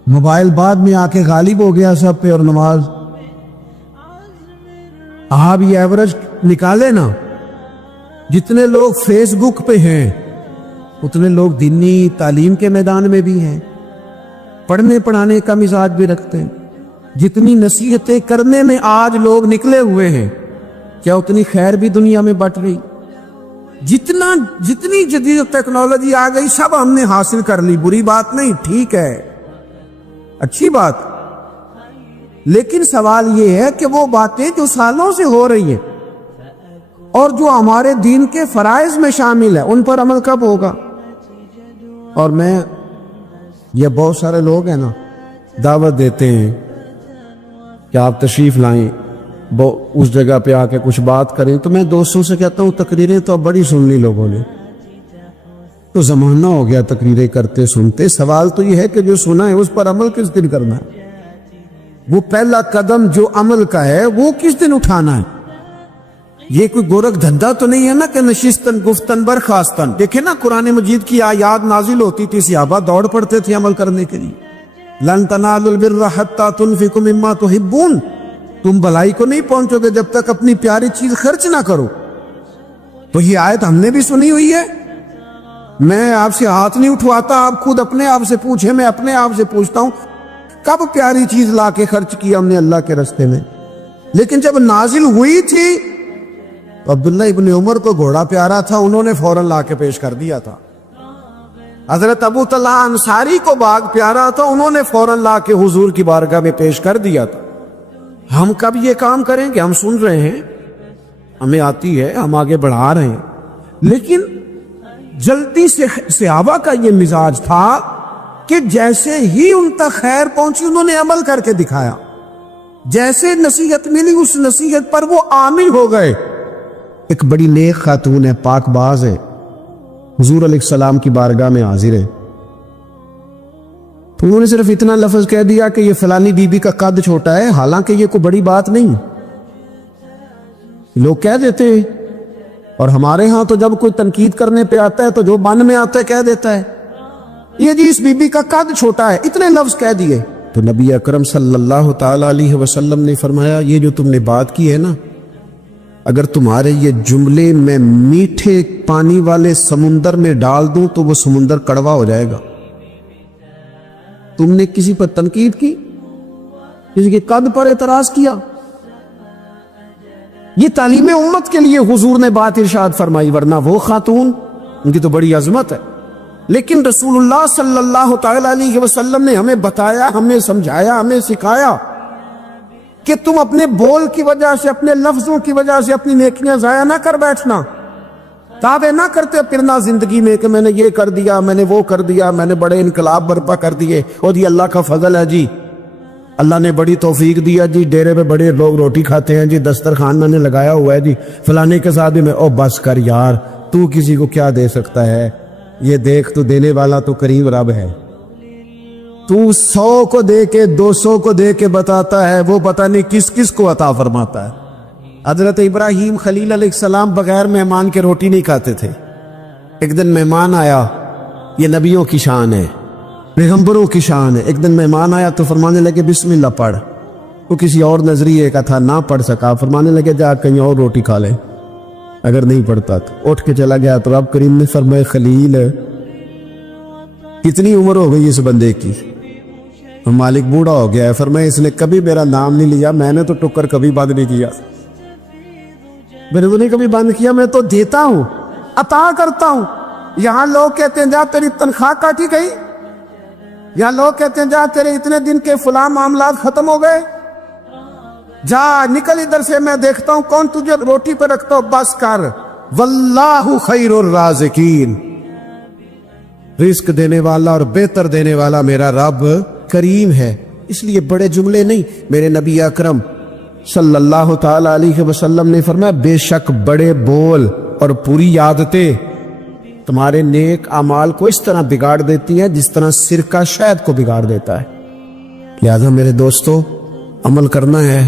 موبائل بعد میں آ کے غالب ہو گیا سب پہ، اور نماز آپ یہ ایوریج نکالے نا، جتنے لوگ فیس بک پہ ہیں اتنے لوگ دینی تعلیم کے میدان میں بھی ہیں، پڑھنے پڑھانے کا مزاج بھی رکھتے ہیں۔ جتنی نصیحتیں کرنے میں آج لوگ نکلے ہوئے ہیں، کیا اتنی خیر بھی دنیا میں بٹ رہی؟ جتنی جدید ٹیکنالوجی آ گئی سب ہم نے حاصل کر لی، بری بات نہیں، ٹھیک ہے، اچھی بات، لیکن سوال یہ ہے کہ وہ باتیں جو سالوں سے ہو رہی ہیں اور جو ہمارے دین کے فرائض میں شامل ہے ان پر عمل کب ہوگا؟ اور یہ بہت سارے لوگ ہیں نا دعوت دیتے ہیں کہ آپ تشریف لائیں، اس جگہ پہ آ کے کچھ بات کریں، تو میں دوستوں سے کہتا ہوں تقریریں تو اب بڑی سن لی لوگوں نے، تو زمانہ ہو گیا تقریریں کرتے سنتے، سوال تو یہ ہے کہ جو سنا ہے اس پر عمل کس دن کرنا ہے؟ وہ پہلا قدم جو عمل کا ہے وہ کس دن اٹھانا ہے؟ یہ کوئی گورکھ دھندا تو نہیں ہے نا کہ نشستن گفتن برخاستن۔ دیکھیں نا قرآن مجید کی آیات نازل ہوتی تھی، صحابہ دوڑ پڑتے تھے عمل کرنے کے لیے، لن تنالوا البر حتی تنفقوا مما تحبون، تم بھلائی کو نہیں پہنچو گے جب تک اپنی پیاری چیز خرچ نہ کرو۔ تو یہ آیت ہم نے بھی سنی ہوئی ہے، میں آپ سے ہاتھ نہیں اٹھواتا، آپ خود اپنے آپ سے پوچھیں، میں اپنے آپ سے پوچھتا ہوں کب پیاری چیز لا کے خرچ کیا ہم نے اللہ کے راستے میں؟ لیکن جب نازل ہوئی تھی تو عبداللہ ابن عمر کو گھوڑا پیارا تھا، انہوں نے فوراً لا کے پیش کر دیا تھا۔ حضرت ابو طلحہ انصاری کو باغ پیارا تھا، انہوں نے فوراً لا کے حضور کی بارگاہ میں پیش کر دیا تھا۔ ہم کب یہ کام کریں کہ ہم سن رہے ہیں، ہمیں آتی ہے، ہم آگے بڑھا رہے ہیں، لیکن جلدی سے صحابہ کا یہ مزاج تھا کہ جیسے ہی ان تک خیر پہنچی انہوں نے عمل کر کے دکھایا، جیسے نصیحت ملی اس نصیحت پر وہ عامل ہو گئے۔ ایک بڑی نیک خاتون ہے، پاک باز ہے، حضور علیہ السلام کی بارگاہ میں حاضر ہے، تو انہوں نے صرف اتنا لفظ کہہ دیا کہ یہ فلانی بی بی کا قد چھوٹا ہے، حالانکہ یہ کوئی بڑی بات نہیں، لوگ کہہ دیتے ہیں، اور ہمارے ہاں تو جب کوئی تنقید کرنے پہ آتا ہے تو جو من میں آتا ہے کہہ دیتا ہے، یہ جی اس بی بی کا قد چھوٹا ہے، اتنے لفظ کہہ دیے۔ تو نبی اکرم صلی اللہ تعالی علیہ وسلم نے فرمایا یہ جو تم نے بات کی ہے نا، اگر تمہارے یہ جملے میں میٹھے پانی والے سمندر میں ڈال دوں تو وہ سمندر کڑوا ہو جائے گا۔ تم نے کسی پر تنقید کی، کسی کے قد پر اعتراض کیا، یہ تعلیم امت کے لیے حضور نے بات ارشاد فرمائی، ورنہ وہ خاتون ان کی تو بڑی عظمت ہے، لیکن رسول اللہ صلی اللہ تعالی علیہ وسلم نے ہمیں بتایا، ہمیں سمجھایا، ہمیں سکھایا کہ تم اپنے بول کی وجہ سے، اپنے لفظوں کی وجہ سے اپنی نیکیاں ضائع نہ کر بیٹھنا، دعوے نہ کرتے پھرنا زندگی میں کہ میں نے یہ کر دیا، میں نے وہ کر دیا، میں نے بڑے انقلاب برپا کر دیے، اور یہ اللہ کا فضل ہے جی، اللہ نے بڑی توفیق دیا جی، ڈیرے پہ بڑے لوگ روٹی کھاتے ہیں جی، دسترخوان میں نے لگایا ہوا ہے جی، فلانے کے ساتھ بھی میں، او بس کر یار، تو کسی کو کیا دے سکتا ہے، یہ دیکھ تو دینے والا تو کریم رب ہے، تو 100 کو دے کے 200 کو دے کے بتاتا ہے، وہ پتہ نہیں کس کس کو عطا فرماتا ہے۔ حضرت ابراہیم خلیل علیہ السلام بغیر مہمان کے روٹی نہیں کھاتے تھے۔ ایک دن مہمان آیا، یہ نبیوں کی شان ہے، پیغمبروں کی شان ہے، ایک دن مہمان آیا تو فرمانے لگے بسم اللہ پڑھ، وہ کسی اور نظریے کا تھا، نہ پڑھ سکا، فرمانے لگے جا کہیں اور روٹی کھا لے، اگر نہیں پڑھتا تو اٹھ کے چلا گیا، تو رب کریم نے فرمایا خلیل کتنی عمر ہو گئی اس بندے کی؟ مالک بوڑھا ہو گیا ہے، فرمایا اس نے کبھی میرا نام نہیں لیا، میں نے تو ٹکر کبھی بند نہیں کیا، میں نے تو نہیں کبھی بند کیا، میں تو دیتا ہوں، عطا کرتا ہوں۔ یہاں لوگ کہتے ہیں جا تیری تنخواہ کاٹی گئی، یہاں لوگ کہتے ہیں جا تیرے اتنے دن کے فلاں معاملات ختم ہو گئے، جا نکل ادھر سے، میں دیکھتا ہوں کون تجھے روٹی پہ رکھتا ہو، بس کر، واللہ خیر الرازقین، رزق دینے والا اور بہتر دینے والا میرا رب کریم ہے۔ اس لیے بڑے جملے نہیں، میرے نبی اکرم صلی اللہ تعالی علیہ وسلم نے فرمایا بے شک بڑے بول اور پوری عادتیں تمہارے نیک اعمال کو اس طرح بگاڑ دیتی ہیں جس طرح سرکہ شہد کو بگاڑ دیتا ہے۔ لہذا میرے دوستو، عمل کرنا ہے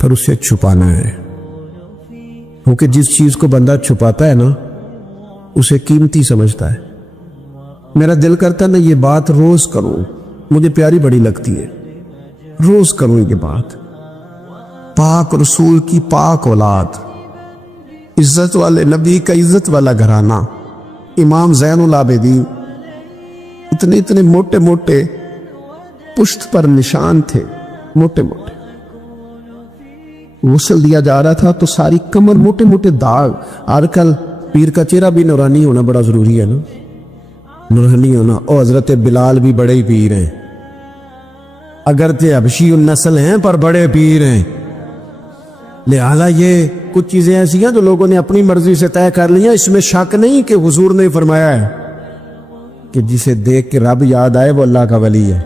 پھر اسے چھپانا ہے، کیونکہ جس چیز کو بندہ چھپاتا ہے نا اسے قیمتی سمجھتا ہے۔ میرا دل کرتا ہے میں یہ بات روز کروں، مجھے پیاری بڑی لگتی ہے، روز کروں یہ بات۔ پاک رسول کی پاک اولاد، عزت والے نبی کا عزت والا گھرانہ، امام زین العابدین، اتنے اتنے موٹے موٹے پشت پر نشان تھے، موٹے موٹے، غسل دیا جا رہا تھا تو ساری کمر موٹے موٹے داغ، آج کل پیر کا چہرہ بھی نورانی ہونا بڑا ضروری ہے نا, نورانی ہونا. اور حضرت بلال بھی بڑے ہی پیر ہیں, اگرچہ حبشی النسل ہیں پر بڑے پیر ہیں. لہذا یہ کچھ چیزیں ایسی ہیں جو لوگوں نے اپنی مرضی سے طے کر لی ہیں. اس میں شک نہیں کہ حضور نے فرمایا ہے کہ جسے دیکھ کے رب یاد آئے وہ اللہ کا ولی ہے.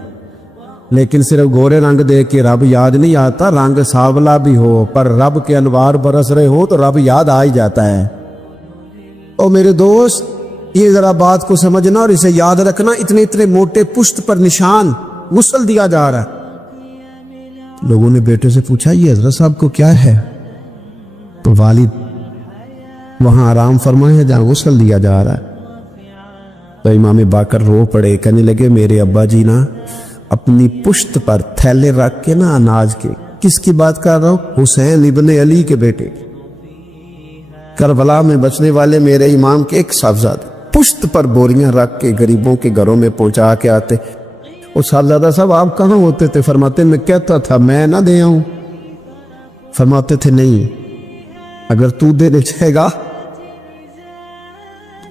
لیکن صرف گورے رنگ دیکھ کے رب یاد نہیں آتا, رنگ سانولا بھی ہو پر رب کے انوار برس رہے ہو تو رب یاد آ ہی جاتا ہے. اور میرے دوست, یہ ذرا بات کو سمجھنا اور اسے یاد رکھنا. اتنے اتنے موٹے پشت پر نشان غسل دیا جا رہا ہے. لوگوں نے بیٹے سے پوچھا یہ حضرت صاحب کو کیا ہے؟ تو والد وہاں آرام فرمائے ہیں جہاں غسل دیا جا رہا ہے. تو امام باقر رو پڑے, کہنے لگے میرے ابا جی نا اپنی پشت پر تھیلے رکھ کے نا اناج کے. کس کی بات کر رہا ہوں؟ حسین ابن علی کے بیٹے, کربلا میں بچنے والے میرے امام کے ایک صاحبزادے پشت پر بوریاں رکھ کے غریبوں کے گھروں میں پہنچا کے آتے. وہ صاحبزادہ صاحب آپ کہاں ہوتے تھے؟ فرماتے میں کہتا تھا میں نہ دے آؤں. فرماتے تھے نہیں, اگر تو دینے چاہے گا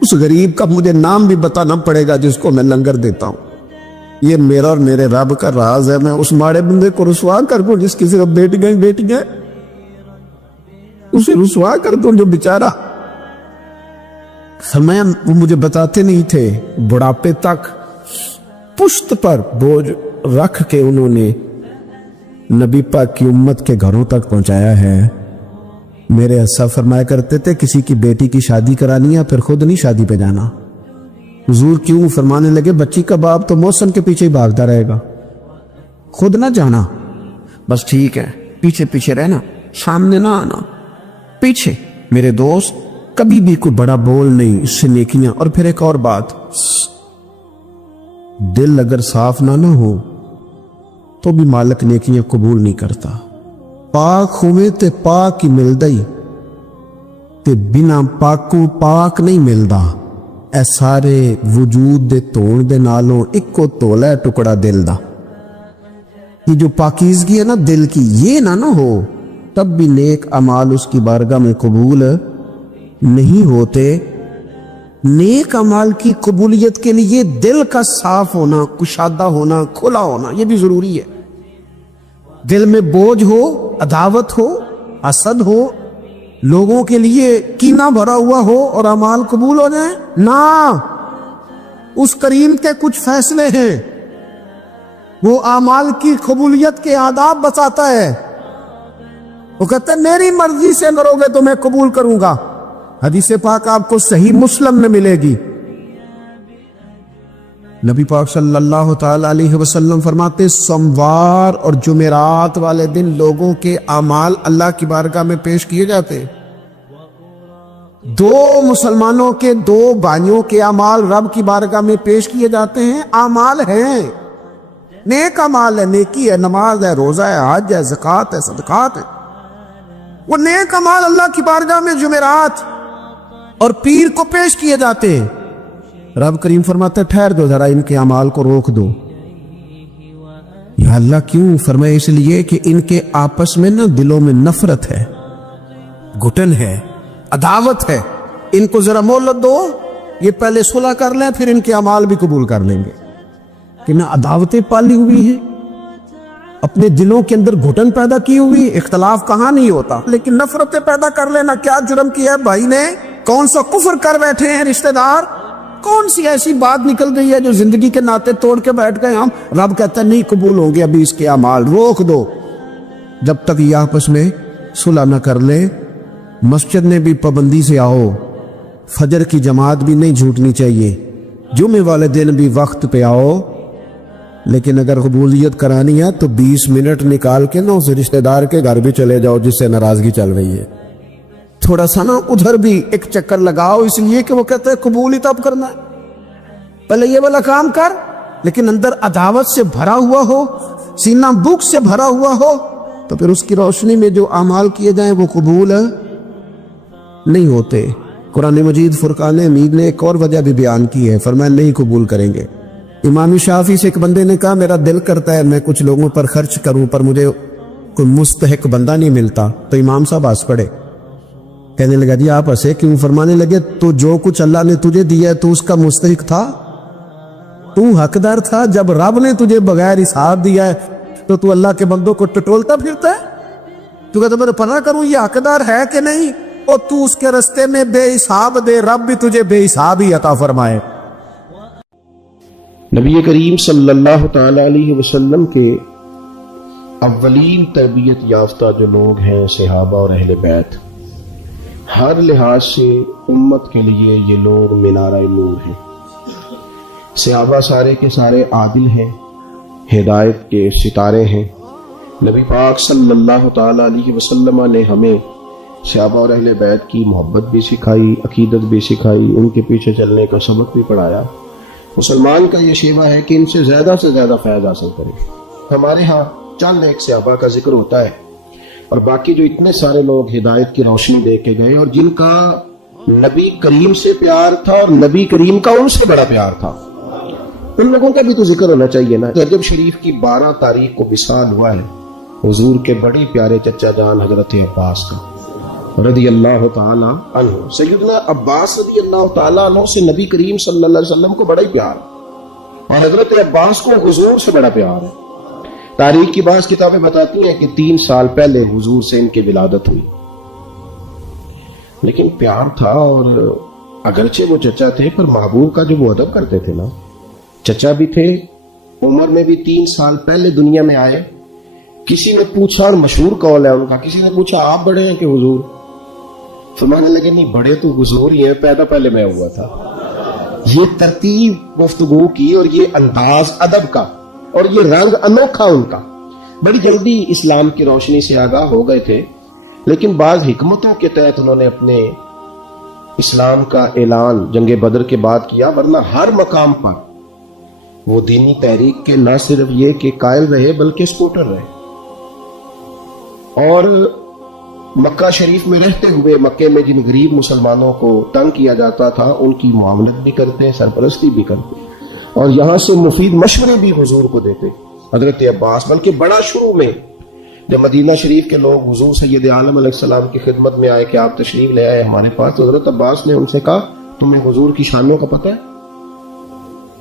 اس غریب کا مجھے نام بھی بتانا پڑے گا جس کو میں لنگر دیتا ہوں. یہ میرا اور میرے رب کا راز ہے. میں اس ماڑے بندے کو رسوا کر دوں جس کی صرف بیٹی ہے, اسے رسوا کر دوں جو بیچارہ. فرمایا وہ مجھے بتاتے نہیں تھے. بڑھاپے تک پشت پر بوجھ رکھ کے انہوں نے نبی پاک کی امت کے گھروں تک پہنچایا ہے. میرے اسا فرمایا کرتے تھے کسی کی بیٹی کی شادی کرانی ہے پھر خود نہیں شادی پہ جانا. حضور کیوں؟ فرمانے لگے بچی کا باپ تو موسم کے پیچھے ہی بھاگتا رہے گا, خود نہ جانا, بس ٹھیک ہے پیچھے پیچھے رہنا, سامنے نہ آنا, پیچھے. میرے دوست کبھی بھی کوئی بڑا بول نہیں, اس سے نیکیاں. اور پھر ایک اور بات, دل اگر صاف نہ ہو تو بھی مالک نیکیاں قبول نہیں کرتا. پاک ہوئے تے پاک ہی ملدا ہی تے بنا پاکوں پاک نہیں ملدا. اے سارے وجود دے تون دے نالوں ایک کو تولا ہے ٹکڑا دل دا. یہ جو پاکیزگی ہے نا دل کی, یہ نہ ہو تب بھی نیک اعمال اس کی بارگاہ میں قبول نہیں ہوتے. نیک اعمال کی قبولیت کے لیے دل کا صاف ہونا, کشادہ ہونا, کھلا ہونا یہ بھی ضروری ہے. دل میں بوجھ ہو, عداوت ہو, حسد ہو, لوگوں کے لیے کینہ بھرا ہوا ہو اور اعمال قبول ہو جائیں نہ. اس کریم کے کچھ فیصلے ہیں, وہ اعمال کی قبولیت کے آداب بتاتا ہے. وہ کہتا ہے میری مرضی سے کرو گے تو میں قبول کروں گا. حدیث پاک آپ کو صحیح مسلم میں ملے گی. نبی پاک صلی اللہ تعالی علیہ وسلم فرماتے سوموار اور جمعرات والے دن لوگوں کے اعمال اللہ کی بارگاہ میں پیش کیے جاتے. دو مسلمانوں کے دو بھائیوں کے اعمال رب کی بارگاہ میں پیش کیے جاتے ہیں. اعمال ہیں, نیک اعمال ہے, نیکی ہے, نماز ہے, روزہ ہے, حج ہے, زکوٰۃ ہے, صدقات ہے. وہ نیک اعمال اللہ کی بارگاہ میں جمعرات اور پیر کو پیش کیے جاتے ہیں. رب کریم فرماتا ہے ٹھہر دو ذرا, ان کے اعمال کو روک دو. یا اللہ کیوں؟ فرمائے اس لیے کہ ان کے آپس میں نا دلوں میں نفرت ہے, گھٹن ہے, عداوت ہے. ان کو ذرا مہلت دو, یہ پہلے صلح کر لیں پھر ان کے اعمال بھی قبول کر لیں گے. کہ نہ عداوتیں پالی ہوئی ہیں, اپنے دلوں کے اندر گھٹن پیدا کی ہوئی. اختلاف کہاں نہیں ہوتا, لیکن نفرتیں پیدا کر لینا. کیا جرم کیا ہے بھائی نے, کون سا کفر کر بیٹھے ہیں رشتہ دار, کون سی ایسی بات نکل گئی ہے جو زندگی کے ناطے توڑ کے بیٹھ گئے ہم. رب کہتا ہے نہیں قبول ہوں گے ابھی اس کے اعمال, روک دو جب تک یہ آپس میں صلح نہ کر لے. مسجد میں بھی پابندی سے آؤ, فجر کی جماعت بھی نہیں جھوٹنی چاہیے, جمعے والے دن بھی وقت پہ آؤ. لیکن اگر قبولیت کرانی ہے تو 20 منٹ نکال کے نا اس رشتہ دار کے گھر بھی چلے جاؤ جس سے ناراضگی چل رہی ہے. تھوڑا سا نا ادھر بھی ایک چکر لگاؤ, اس لیے کہ وہ کہتے ہیں قبول ہی تب کرنا ہے, پہلے یہ والا کام کر. لیکن اندر عداوت سے بھرا ہوا ہو, سینہ بھوک سے بھرا ہوا ہو, تو پھر اس کی روشنی میں جو اعمال کیے جائیں وہ قبول نہیں ہوتے. قرآن مجید فرقان حمید نے ایک اور وجہ بھی بیان کی ہے, فرمایا نہیں قبول کریں گے. امام شافعی سے ایک بندے نے کہا میرا دل کرتا ہے میں کچھ لوگوں پر خرچ کروں پر مجھے کوئی مستحق بندہ نہیں ملتا. تو امام صاحب ہنس پڑے, کہنے لگا جی آپ ہنسے کیوں؟ فرمانے لگے تو جو کچھ اللہ نے تجھے دیا ہے تو اس کا مستحق تھا، تو حقدار تھا؟ جب رب نے تجھے بغیر حساب دیا ہے تو اللہ کے بندوں کو ٹٹولتا پھرتا ہے؟ تو کہتا میں پناہ کروں یہ حقدار ہے کہ نہیں، اور تو اس کے رستے میں بے حساب دے، رب بھی تجھے بے حساب ہی عطا فرمائے۔ نبی کریم صلی اللہ تعالی علیہ وسلم کے اولین تربیت یافتہ جو لوگ ہیں صحابہ اور اہل بیت، ہر لحاظ سے امت کے لیے یہ لوگ مینارہ نور ہیں۔ صحابہ سارے کے سارے عادل ہیں، ہدایت کے ستارے ہیں۔ نبی پاک صلی اللہ تعالی علیہ وسلم نے ہمیں صحابہ اور اہل بیت کی محبت بھی سکھائی، عقیدت بھی سکھائی، ان کے پیچھے چلنے کا سبق بھی پڑھایا۔ مسلمان کا یہ شیوہ ہے کہ ان سے زیادہ فیض حاصل کرے۔ ہمارے ہاں چند ایک صحابہ کا ذکر ہوتا ہے، اور باقی جو اتنے سارے لوگ ہدایت کی روشنی دے کے گئے اور جن کا نبی کریم سے پیار تھا اور نبی کریم کا ان سے بڑا پیار تھا، ان لوگوں کا بھی تو ذکر ہونا چاہیے نا۔ رجب شریف کی 12 تاریخ کو وصال ہوا ہے حضور کے بڑی پیارے چچا جان حضرت عباس کا رضی اللہ تعالی عنہ۔ سیدنا عباس رضی اللہ تعالی عنہ سے نبی کریم صلی اللہ علیہ وسلم کو بڑا ہی پیار، اور حضرت عباس کو حضور سے بڑا پیار ہے۔ تاریخ کی بعض کتابیں بتاتی ہیں کہ 3 سال پہلے حضور سے ان کی ولادت ہوئی، لیکن پیار تھا۔ اور اگرچہ وہ چچا تھے پر محبوب کا جو وہ ادب کرتے تھے نا، چچا بھی تھے، عمر میں بھی 3 سال پہلے دنیا میں آئے۔ کسی نے پوچھا، اور مشہور قول ہے ان کا، کسی نے پوچھا آپ بڑے ہیں کہ حضور؟ فرمانے لگے نہیں، بڑے تو حضور ہی ہیں، پیدا پہلے میں ہوا تھا۔ یہ ترتیب گفتگو کی اور یہ انداز ادب کا اور یہ رنگ انوکھا ان کا۔ بڑی جلدی اسلام کی روشنی سے آگاہ ہو گئے تھے، لیکن بعض حکمتوں کے تحت انہوں نے اپنے اسلام کا اعلان جنگ بدر کے بعد کیا، ورنہ ہر مقام پر وہ دینی تحریک کے نہ صرف یہ کہ قائل رہے بلکہ سپورٹر رہے۔ اور مکہ شریف میں رہتے ہوئے مکے میں جن غریب مسلمانوں کو تنگ کیا جاتا تھا ان کی معاونت بھی کرتے، سرپرستی بھی کرتے، اور یہاں سے مفید مشورے بھی حضور کو دیتے حضرت عباس۔ بلکہ بڑا شروع میں جب مدینہ شریف کے لوگ حضور سید عالم علیہ السلام کی خدمت میں آئے کہ آپ تشریف لے آئے ہمارے پاس، تو حضرت عباس نے ان سے کہا تمہیں حضور کی شانوں کا پتہ ہے،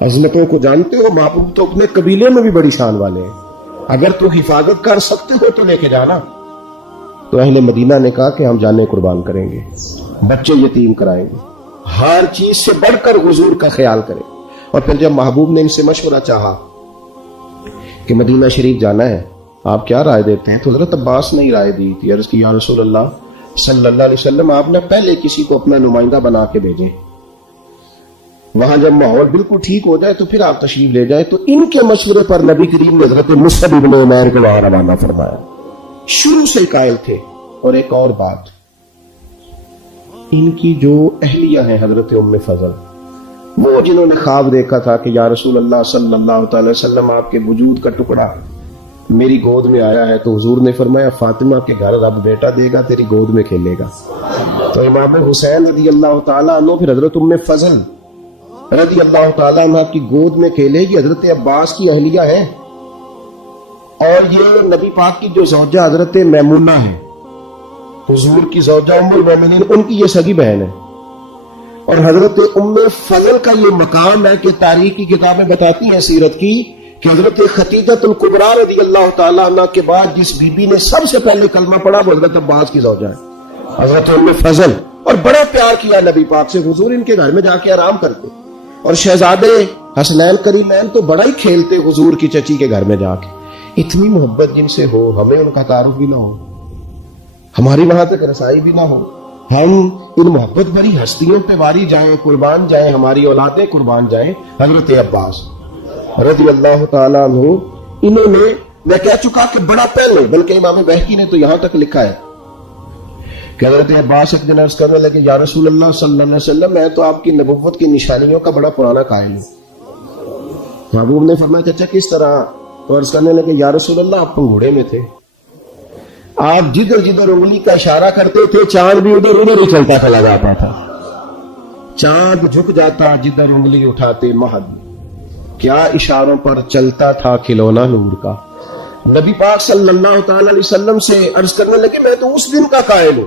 عظمتوں کو جانتے ہو؟ محبوب تو اپنے قبیلے میں بھی بڑی شان والے ہیں، اگر تو حفاظت کر سکتے ہو تو لے کے جانا۔ تو اہل مدینہ نے کہا کہ ہم جانیں قربان کریں گے، بچے یتیم کرائیں گے، ہر چیز سے بڑھ کر حضور کا خیال کریں۔ اور پھر جب محبوب نے ان سے مشورہ چاہا کہ مدینہ شریف جانا ہے، آپ کیا رائے دیتے ہیں؟ تو حضرت عباس نے ہی رائے دی تھی، عرض کی یا رسول اللہ صلی اللہ علیہ وسلم آپ نے پہلے کسی کو اپنا نمائندہ بنا کے بھیجیں، وہاں جب ماحول بالکل ٹھیک ہو جائے تو پھر آپ تشریف لے جائیں۔ تو ان کے مشورے پر نبی کریم نے حضرت مصعب ابن عمیر کو وہاں روانہ فرمایا، شروع سے قائل تھے۔ اور ایک اور بات، ان کی جو اہلیہ ہیں حضرت ام فضل، وہ جنہوں نے خواب دیکھا تھا کہ یا رسول اللہ صلی اللہ تعالی وسلم آپ کے وجود کا ٹکڑا میری گود میں آیا ہے، تو حضور نے فرمایا فاطمہ کے گھر رب بیٹا دے گا، تیری گود میں کھیلے گا۔ تو امام حسین رضی اللہ تعالیٰ عنہ پھر حضرت ام فضل رضی اللہ تعالیٰ عنہ کی گود میں کھیلے گی، حضرت عباس کی اہلیہ ہے۔ اور یہ نبی پاک کی جو زوجہ حضرت میمونہ ہے، حضور کی زوجہ ام المومنین، ان کی یہ سگی بہن ہے۔ اور حضرت ام فضل کا یہ مقام ہے کہ تاریخ کی کتابیں بتاتی ہیں سیرت کی کہ حضرت خدیجہ الکبریٰ رضی اللہ تعالیٰ عنہ کے بعد جس بی بی نے سب سے پہلے کلمہ پڑھا وہ حضرت عباس کی زوجہ ہے، حضرت ام فضل۔ اور بڑا پیار کیا نبی پاک سے، حضور ان کے گھر میں جا کے آرام کرتے، اور شہزادے حسنین کریمین تو بڑا ہی کھیلتے حضور کی چچی کے گھر میں جا کے۔ اتنی محبت جن سے ہو، ہمیں ان کا تعارف بھی نہ ہو، ہماری وہاں تک رسائی بھی نہ ہو، ہم ان محبت بھری ہستیوں پہ واری جائیں، قربان جائیں، ہماری اولادیں قربان جائیں۔ حضرت عباس رضی اللہ تعالیٰ عنہ، انہوں نے، میں کہہ چکا کہ بڑا پہلے، بلکہ امام بہقی نے تو یہاں تک لکھا ہے کہ حضرت عباس ایک دن عرض کرنے لگے یا رسول اللہ صلی اللہ علیہ وسلم میں تو آپ کی نبوت کی نشانیوں کا بڑا پرانا قائل ہوں۔ محبوب نے فرمایا چچا کس طرح؟ تو عرض کرنے لگے یا رسول اللہ آپ پنگھوڑے میں تھے، آپ جدھر جدھر انگلی کا اشارہ کرتے تھے چاند بھی ادھر ادھر ہی چلتا چلا جاتا تھا، چاند جھک جاتا جدھر انگلی اٹھاتے مہد، کیا اشاروں پر چلتا تھا کھلونا نور کا۔ نبی پاک صلی اللہ تعالی علیہ وسلم سے عرض کرنے لگے میں تو اس دن کا قائل ہوں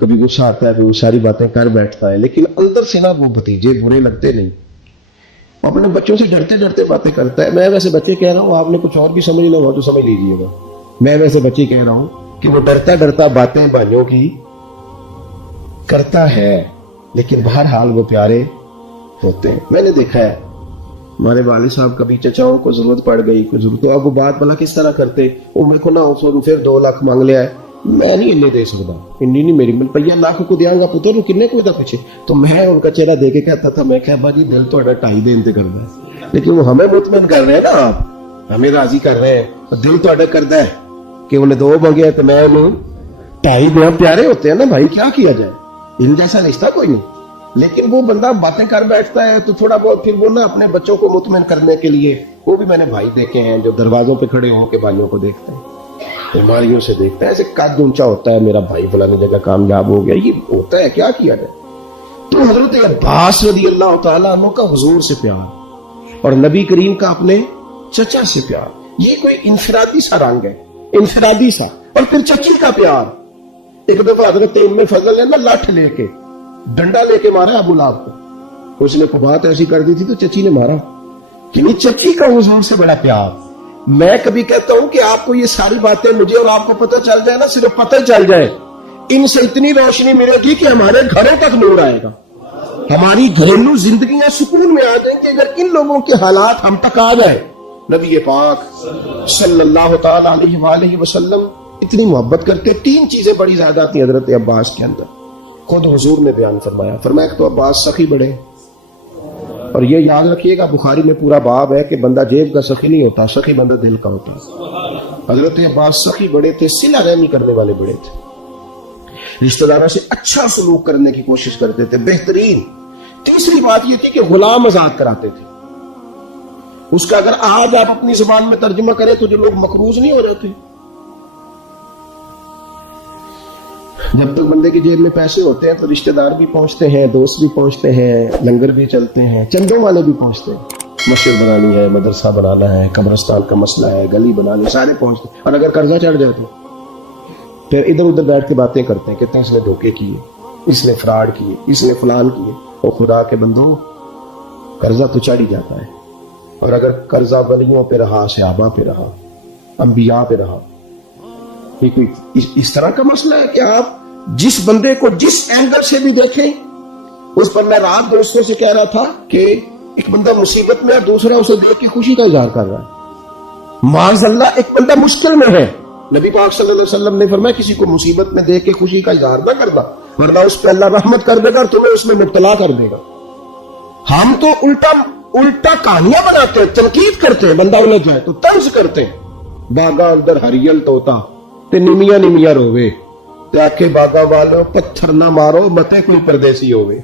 کبھی غصہ آتا ہے, کبھی ساری باتیں کر بیٹھتا ہے, لیکن اندر سے نا وہ بھتیجے برے لگتے نہیں. وہ اپنے بچوں سے ڈرتے ڈرتے باتیں کرتا ہے. میں ویسے بچے کہہ رہا ہوں, آپ نے کچھ اور بھی سمجھ لو تو سمجھ لیجیے گا. میں ویسے بچے کہہ رہا ہوں کہ وہ ڈرتا ڈرتا باتیں بھائیوں کی کرتا ہے, لیکن بہرحال وہ پیارے ہوتے ہیں. میں نے دیکھا ہے ہمارے والد صاحب کبھی چچاؤں کو ضرورت پڑ گئی, کوئی ضرورت, اب وہ بات بلا کس طرح کرتے, وہ میرے کو نہ پھر 2 لاکھ مانگ لیا ہے, میں نہیں انہیں دے سکتا, انہیں نہیں میری روپیہ لاکھ کو دیا گا پتر کنے کو دا پیچھے. تو میں ان کا چہرہ دے کے کہتا تھا, میں کہ جی دل تو 2.5 دن سے کرنا ہے, لیکن وہ ہمیں مطمئن کر رہے ہیں نا, آپ ہمیں راضی کر رہے ہیں, دل تو کرتا ہے کہ انہیں 2 مانگے تو میں انہوں 2.5 دیا. پیارے ہوتے ہیں نا بھائی, کیا کیا جائے, ان جیسا رشتہ کوئی نہیں. لیکن وہ بندہ باتیں کر بیٹھتا ہے تو تھوڑا بہت پھر وہ نا اپنے بچوں کو مطمئن کرنے کے لیے, وہ بھی میں نے بھائی دیکھے ہیں جو دروازوں پہ کھڑے ہو کے بھائیوں کو دیکھتے ہیں, بیماریوں سے دیکھتا ہے, ایسے قد اونچا ہوتا ہے, میرا بھائی فلانی جگہ کامیاب ہو گیا, یہ ہوتا ہے, کیا کیا جائے. تو حضرت عباس رضی اللہ تعالیٰ عنہ کا حضور سے پیار اور نبی کریم کا اپنے چچا سے پیار, یہ کوئی انفرادی سا رنگ ہے, انفرادی سا. اور پھر چچی کا پیار. ایک دفعہ حضرت ام فضل نے نا لاٹھ لے کے, ڈنڈا لے کے مارا ابو لہب کو, اس نے بات ایسی کر دی تھی تو چچی نے مارا. کہ چچی کا حضور سے بڑا پیار. میں کبھی کہتا ہوں کہ آپ کو یہ ساری باتیں مجھے اور آپ کو پتہ چل جائے نا, صرف پتہ چل جائے, ان سے اتنی روشنی ملے گی کہ ہمارے گھروں تک نور آئے گا, ہماری گھریلو زندگیاں سکون میں آ جائیں کہ اگر ان لوگوں کے حالات ہم تک آ جائے. نبی پاک صلی اللہ تعالی علیہ وآلہ وسلم اتنی محبت کرتے. 3 چیزیں بڑی زیادہ تھیں حضرت عباس کے اندر, خود حضور نے بیان فرمایا. فرمایا کہ تو عباس سخی بڑے, اور یہ یاد رکھیے گا بخاری میں پورا باب ہے کہ بندہ جیب کا سخی نہیں ہوتا, سخی بندہ دل کا ہوتا ہے. حضرت عباس سخی بڑے تھے, صلہ رحمی کرنے والے بڑے تھے, رشتہ داروں سے اچھا سلوک کرنے کی کوشش کرتے تھے, بہترین. تیسری بات یہ تھی کہ غلام آزاد کراتے تھے. اس کا اگر آج آپ اپنی زبان میں ترجمہ کریں تو جو لوگ مقروض نہیں ہو جاتے. جب تک بندے کی جیب میں پیسے ہوتے ہیں تو رشتہ دار بھی پہنچتے ہیں, دوست بھی پہنچتے ہیں, لنگر بھی چلتے ہیں, چندوں والے بھی پہنچتے ہیں. مسجد بنانی ہے, مدرسہ بنانا ہے, قبرستان کا مسئلہ ہے, گلی بنانی, سارے پہنچتے ہیں. اور اگر قرضہ چڑھ جائے تو پھر ادھر ادھر بیٹھ کے باتیں کرتے ہیں, کہتے ہیں اس نے دھوکے کیے, اس نے فراڈ کیے, اس نے فلان کیے. اور خدا کے بندوں, قرضہ تو چڑھ ہی جاتا ہے. اور اگر قرضہ ولیوں پہ رہا, صحابہ پہ رہا, انبیاء پہ رہا, یہ کوئی اس طرح کا مسئلہ ہے کہ آپ جس بندے کو جس اینگل سے بھی دیکھیں. اس پر میں رات دوستوں سے کہہ رہا تھا کہ ایک بندہ مصیبت میں ہے, دوسرا اسے دیکھ کے خوشی کا اظہار کر رہا ہے. معاذ اللہ, ایک بندہ مشکل میں ہے, نبی پاک صلی اللہ علیہ وسلم نے فرمایا کسی کو مصیبت میں دیکھ کے خوشی کا اظہار نہ کرنا, ورنہ اس پہ اللہ رحمت کر دے گا, تمہیں اس میں مبتلا کر دے گا. ہم تو الٹا کہانیاں بناتے ہیں, تنقید کرتے ہیں, بندہ الجھ جائے تو طنز کرتے ہیں. باغا اندر ہریل توتا تے نمیا نمیا روے, آکے باغا والو پتھر نہ مارو متے کوئی پردیسی ہوئے.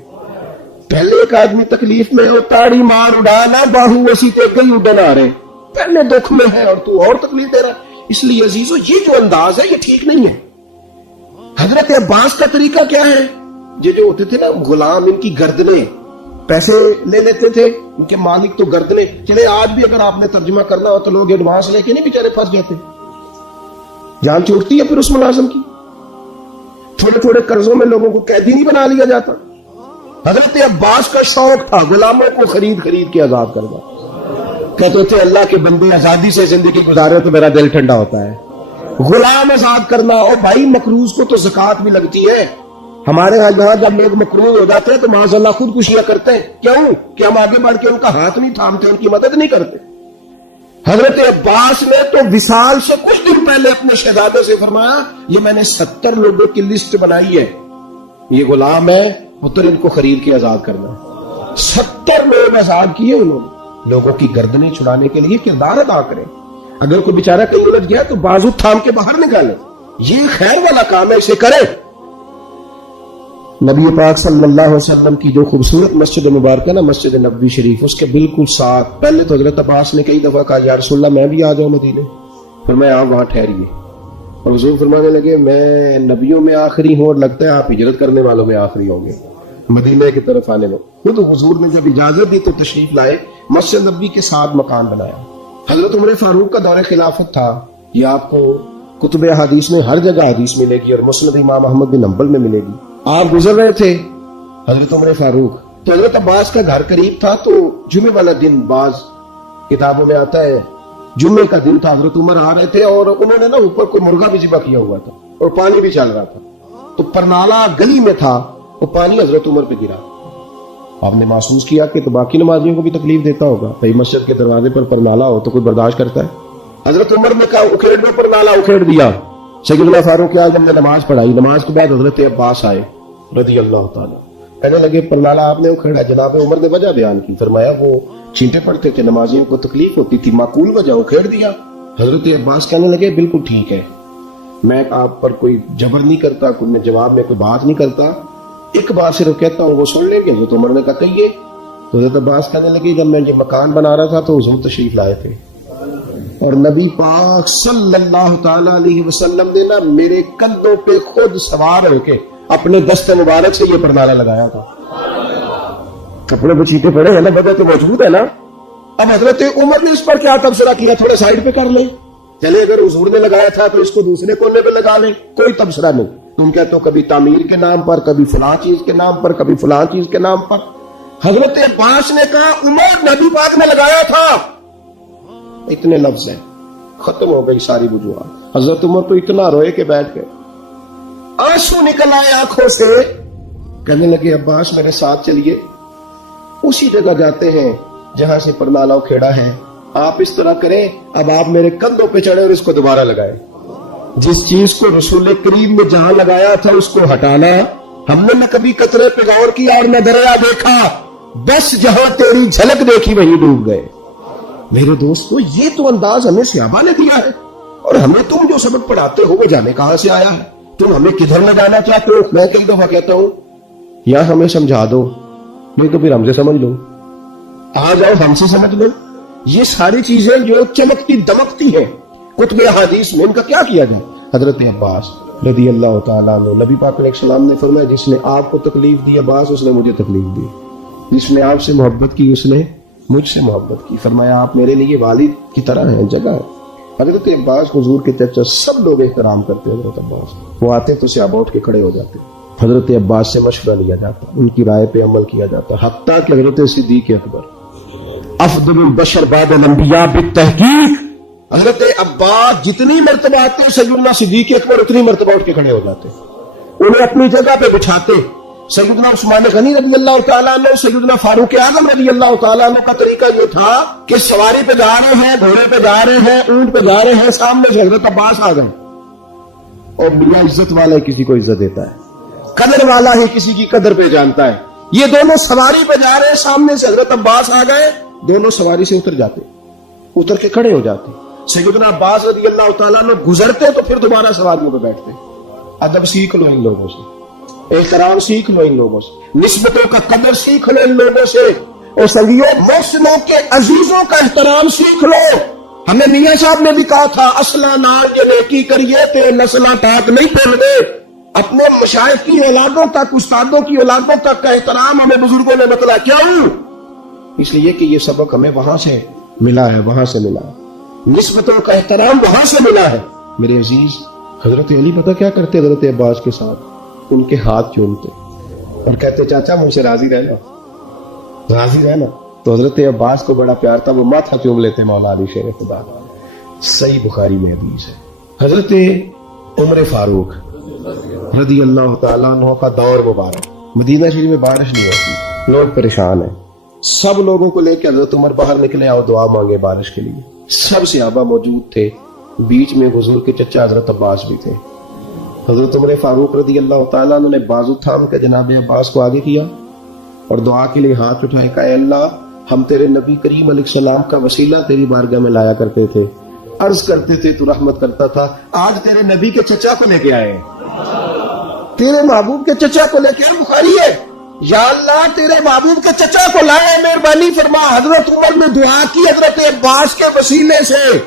پہلے ایک آدمی تکلیف میں ہو, تاڑی مار اڑانا, باہو وسی تے گئی اڈن آ رہے, پہلے دکھ میں ہے اور تو اور تکلیف دے رہا. اس لیے عزیزو, یہ جو انداز ہے یہ ٹھیک نہیں ہے. حضرت عباس کا طریقہ کیا ہے, یہ جو ہوتے تھے نا غلام, ان کی گردنیں, پیسے لے لیتے تھے ان کے مالک تو گردنیں. چلے آج بھی اگر آپ نے ترجمہ کرنا ہو تو لوگ ایڈوانس لے کے نہیں بیچارے پھنس جاتے, جان چھوٹتی ہے پھر اس ملازم کی. تھوڑے تھوڑے قرضوں میں لوگوں کو قیدی نہیں بنا لیا جاتا. حضرت عباس کا شوق تھا غلاموں کو خرید کے آزاد کرنا. کہتے تھے اللہ کے بندے آزادی سے زندگی گزارے تو میرا دل ٹھنڈا ہوتا ہے. غلام آزاد کرنا. اور بھائی مقروض کو تو زکات بھی لگتی ہے. ہمارے یہاں جب لوگ مقروض ہو جاتے ہیں تو معاذ اللہ خودکشیاں کرتے ہیں. کیوں کہ ہم آگے بڑھ کے ان کا ہاتھ نہیں تھامتے, ان کی مدد نہیں کرتے. حضرت عباس نے تو وصال سے کچھ دن پہلے اپنے شہزادے سے فرمایا یہ میں نے 70 لوگوں کی لسٹ بنائی ہے, یہ غلام ہے, پتر ان کو خرید کے آزاد کرنا. 70 لوگ آزاد کیے انہوں نے. لوگوں کی گردنیں چھڑانے کے لیے کردار ادا کریں. اگر کوئی بیچارہ کہیں الجھ گیا تو بازو تھام کے باہر نکالے, یہ خیر والا کام ہے, اسے کرے. نبی پاک صلی اللہ علیہ وسلم کی جو خوبصورت مسجد مبارکہ نا, مسجد نبوی شریف, اس کے بالکل ساتھ پہلے تو حضرت عباس نے کئی دفعہ کہا یا رسول اللہ میں بھی آ جاؤں مدینے, پھر میں آپ وہاں ٹھہریے. اور حضور فرمانے لگے میں نبیوں میں آخری ہوں اور لگتا ہے آپ ہجرت کرنے والوں میں آخری ہوں گے مدینے کی طرف آنے میں. خود حضور نے جب اجازت دی تو تشریف لائے, مسجد نبوی کے ساتھ مکان بنایا. حضرت عمر فاروق کا دور خلافت تھا, یہ آپ کو کتب حدیث میں ہر جگہ حدیث ملے گی اور مسند امام احمد بن حنبل میں ملے گی. آپ گزر رہے تھے حضرت عمر فاروق، تو حضرت عباس کا گھر قریب تھا، تو جمعے والا دن بعض کتابوں میں آتا ہے جمعے کا دن تھا، حضرت عمر آ رہے تھے اور انہوں نے نا اوپر کوئی مرغا بھی ذبح کیا ہوا تھا اور پانی بھی چل رہا تھا، تو پرنالہ گلی میں تھا، وہ پانی حضرت عمر پہ گرا. آپ نے محسوس کیا کہ تو باقی نمازیوں کو بھی تکلیف دیتا ہوگا، بھائی مسجد کے دروازے پر پرنالہ ہو تو کوئی برداشت کرتا ہے؟ حضرت عمر نے کہا اکھیڑنا، پرنالہ اکھیڑ دیا. سیدنا فاروق اعظم نے نماز پڑھائی، نماز کے بعد حضرت عباس آئے رضی اللہ تعالیٰ، کہنے لگے پرنالہ آپ نے اکھیڑا. جناب عمر نے وجہ بیان کی، فرمایا وہ چھینٹے پڑتے تھے، نمازیوں کو تکلیف ہوتی تھی، معقول وجہ اکھیڑ دیا. حضرت عباس کہنے لگے بالکل ٹھیک ہے، میں آپ پر کوئی جبر نہیں کرتا، کوئی میں جواب میں کوئی بات نہیں کرتا، ایک بات صرف کہتا ہوں وہ سن لیں گے. حضرت عمر نے کہا کہیے. تو حضرت عباس کہنے لگے جب میں یہ مکان بنا رہا تھا تو حضور تشریف لائے تھے اور نبی پاک صلی اللہ تعالی علیہ وسلم نے نا میرے کندھوں پہ خود سوار ہو کے اپنے دست مبارک سے یہ پرنالہ لگایا تھا. کپڑے پہ چیٹے پڑے ہیں نا، وجہ تو موجود ہے نا. اب حضرت عمر نے اس پر کیا تبصرہ کیا؟ تھوڑا سائڈ پہ کر لیں، چلے اگر حضور نے لگایا تھا تو اس کو دوسرے کونے پہ لگا لیں، کوئی تبصرہ نہیں. تم کہتے ہو کبھی تعمیر کے نام پر، کبھی فلاں چیز کے نام پر، کبھی فلاں چیز کے نام پر. حضرت عباس نے کہا عمر نبی پاک نے لگایا تھا. اتنے لفظ ہیں، ختم ہو گئی ساری وجوہات. حضرت عمر تو اتنا روئے کہ بیٹھ گئے، آنسو نکل آئے آنکھوں سے. کہنے لگے عباس میرے ساتھ چلیے، اسی جگہ جاتے ہیں جہاں سے پرنالہ کھیڑا ہے. آپ اس طرح کریں، اب آپ میرے کندھوں پہ چڑھے اور اس کو دوبارہ لگائے. جس چیز کو رسول کریم نے جہاں لگایا تھا اس کو ہٹانا. ہم نے نہ کبھی قطرے پہ غور کیا اور نہ دریا دیکھا، بس جہاں تیری جھلک دیکھی وہیں ڈوب گئے. میرے دوستو یہ تو انداز ہمیں صحابہ نے دیا ہے، اور ہمیں تم جو سبق پڑھاتے ہو وہ جانے کہاں سے آیا ہے؟ تم ہمیں کدھر میں جانا چاہتے ہو؟ میں کئی دفعہ کہتا ہوں یا ہمیں سمجھا دو، نہیں تو پھر ہم سے سمجھ لو، آ جاؤ ہم سے سمجھ لو. یہ ساری چیزیں جو چمکتی دمکتی ہیں کتب احادیث میں، ان کا کیا کیا جائے؟ حضرت عباس رضی اللہ تعالیٰ عنہ، نبی پاک علیہ السلام نے فرمایا جس نے آپ کو تکلیف دی عباس اس نے مجھے تکلیف دی، جس نے آپ سے محبت کی اس نے مجھ سے محبت کی. فرمایا آپ میرے لیے والد کی طرح ہیں، جگہ ہے. حضرت عباس حضور کے چچا، سب لوگ احترام کرتے حضرت عباس. وہ آتے تو صحابہ اٹھ کے کھڑے ہو جاتے، حضرت عباس سے مشورہ لیا جاتا، ان کی رائے پہ عمل کیا جاتا، حتیٰ کہ حضرت صدیق اکبر افضل البشر بعد الانبیاء بالتحقیق، حضرت عباس جتنی مرتبہ آتے سیدنا صدیق اکبر اتنی مرتبہ اٹھ کے کھڑے ہو جاتے، انہیں اپنی جگہ پہ بچھاتے. سیدنا عثمان غنی رضی اللہ تعالیٰ عنہ، سیدنا فاروق اعظم رضی اللہ تعالیٰ عنہ کا طریقہ یہ تھا کہ سواری پہ جا رہے ہیں، گھوڑے پہ جا رہے ہیں، اونٹ پہ جا رہے ہیں، سامنے سے حضرت عباس آ گئے. اور میاں عزت والا ہی کسی کو عزت دیتا ہے، قدر والا ہی کسی کی قدر پہ جانتا ہے. یہ دونوں سواری پہ جا رہے ہیں، سامنے سے حضرت عباس آ گئے، دونوں سواری سے اتر جاتے، اتر کے کھڑے ہو جاتے. سیدنا عباس رضی اللہ تعالیٰ عنہ گزرتے تو پھر دوبارہ سواریوں پہ بیٹھتے. ادب سیکھ لو ان لوگوں سے، احترام سیکھ لو ان لوگوں سے، نسبتوں کا قدر سیکھ لو ان لوگوں سے، اور سنگیوں محسنوں کے عزیزوں کا احترام سیکھ لو. ہمیں میاں صاحب نے بھی کہا تھا اصلا نال یہ نیکی کریے تے نسلاں تاک نہیں پھیلنے. اپنے مشائخ کی اولادوں تک، استادوں کی اولادوں تک کا احترام ہمیں بزرگوں نے بتلایا. کیوں؟ اس لیے کہ یہ سبق ہمیں وہاں سے ملا ہے، وہاں سے ملا ہے، نسبتوں کا احترام وہاں سے ملا ہے. میرے عزیز، حضرت علی پتہ کیا کرتے حضرت عباس کے ساتھ؟ ان کے ہاتھ چومتے اور کہتے چاچا مجھ سے راضی رہنا، راضی رہنا. تو حضرت عباس کو بڑا پیار تھا، وہ ماتھا چوم لیتے مولا علی شیر خدا. صحیح بخاری میں حدیث ہے. حضرت عمر فاروق رضی اللہ تعالیٰ عنہ کا دور مبارک، مدینہ شریف میں بارش نہیں ہوتی، لوگ پریشان ہیں. سب لوگوں کو لے کے حضرت عمر باہر نکلے، آؤ دعا مانگے بارش کے لیے. سب صحابہ موجود تھے، بیچ میں حضور کے چچا حضرت عباس بھی تھے. حضرت عمر فاروق رضی اللہ تعالیٰ عنہ نے بازو تھام کے جناب عباس کو آگے کیا اور دعا کے لیے ہاتھ اٹھائے، کہا اے اللہ ہم تیرے نبی کریم علیہ السلام کا وسیلہ تیری بارگاہ میں لایا کرتے تھے، عرض کرتے تھے تو رحمت کرتا تھا، آج تیرے نبی کے چچا کو لے کے آئے ہیں، تیرے محبوب کے چچا کو لے کے آئے. بخاری ہے، یا اللہ تیرے محبوب کے چچا کو لائے، مہربانی فرما. حضرت عمر نے دعا کی حضرت عباس کے وسیلے سے،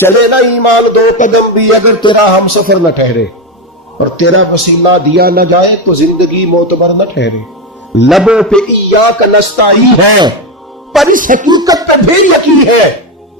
چلے نہ ایمان دو قدم بھی اگر تیرا ہم سفر نہ ٹھہرے، اور تیرا وسیلہ دیا نہ جائے تو زندگی معتبر نہ ٹھہرے. لبوں پہ ایاک نستعین ہے، پر اس حقیقت پر بھی یقین ہے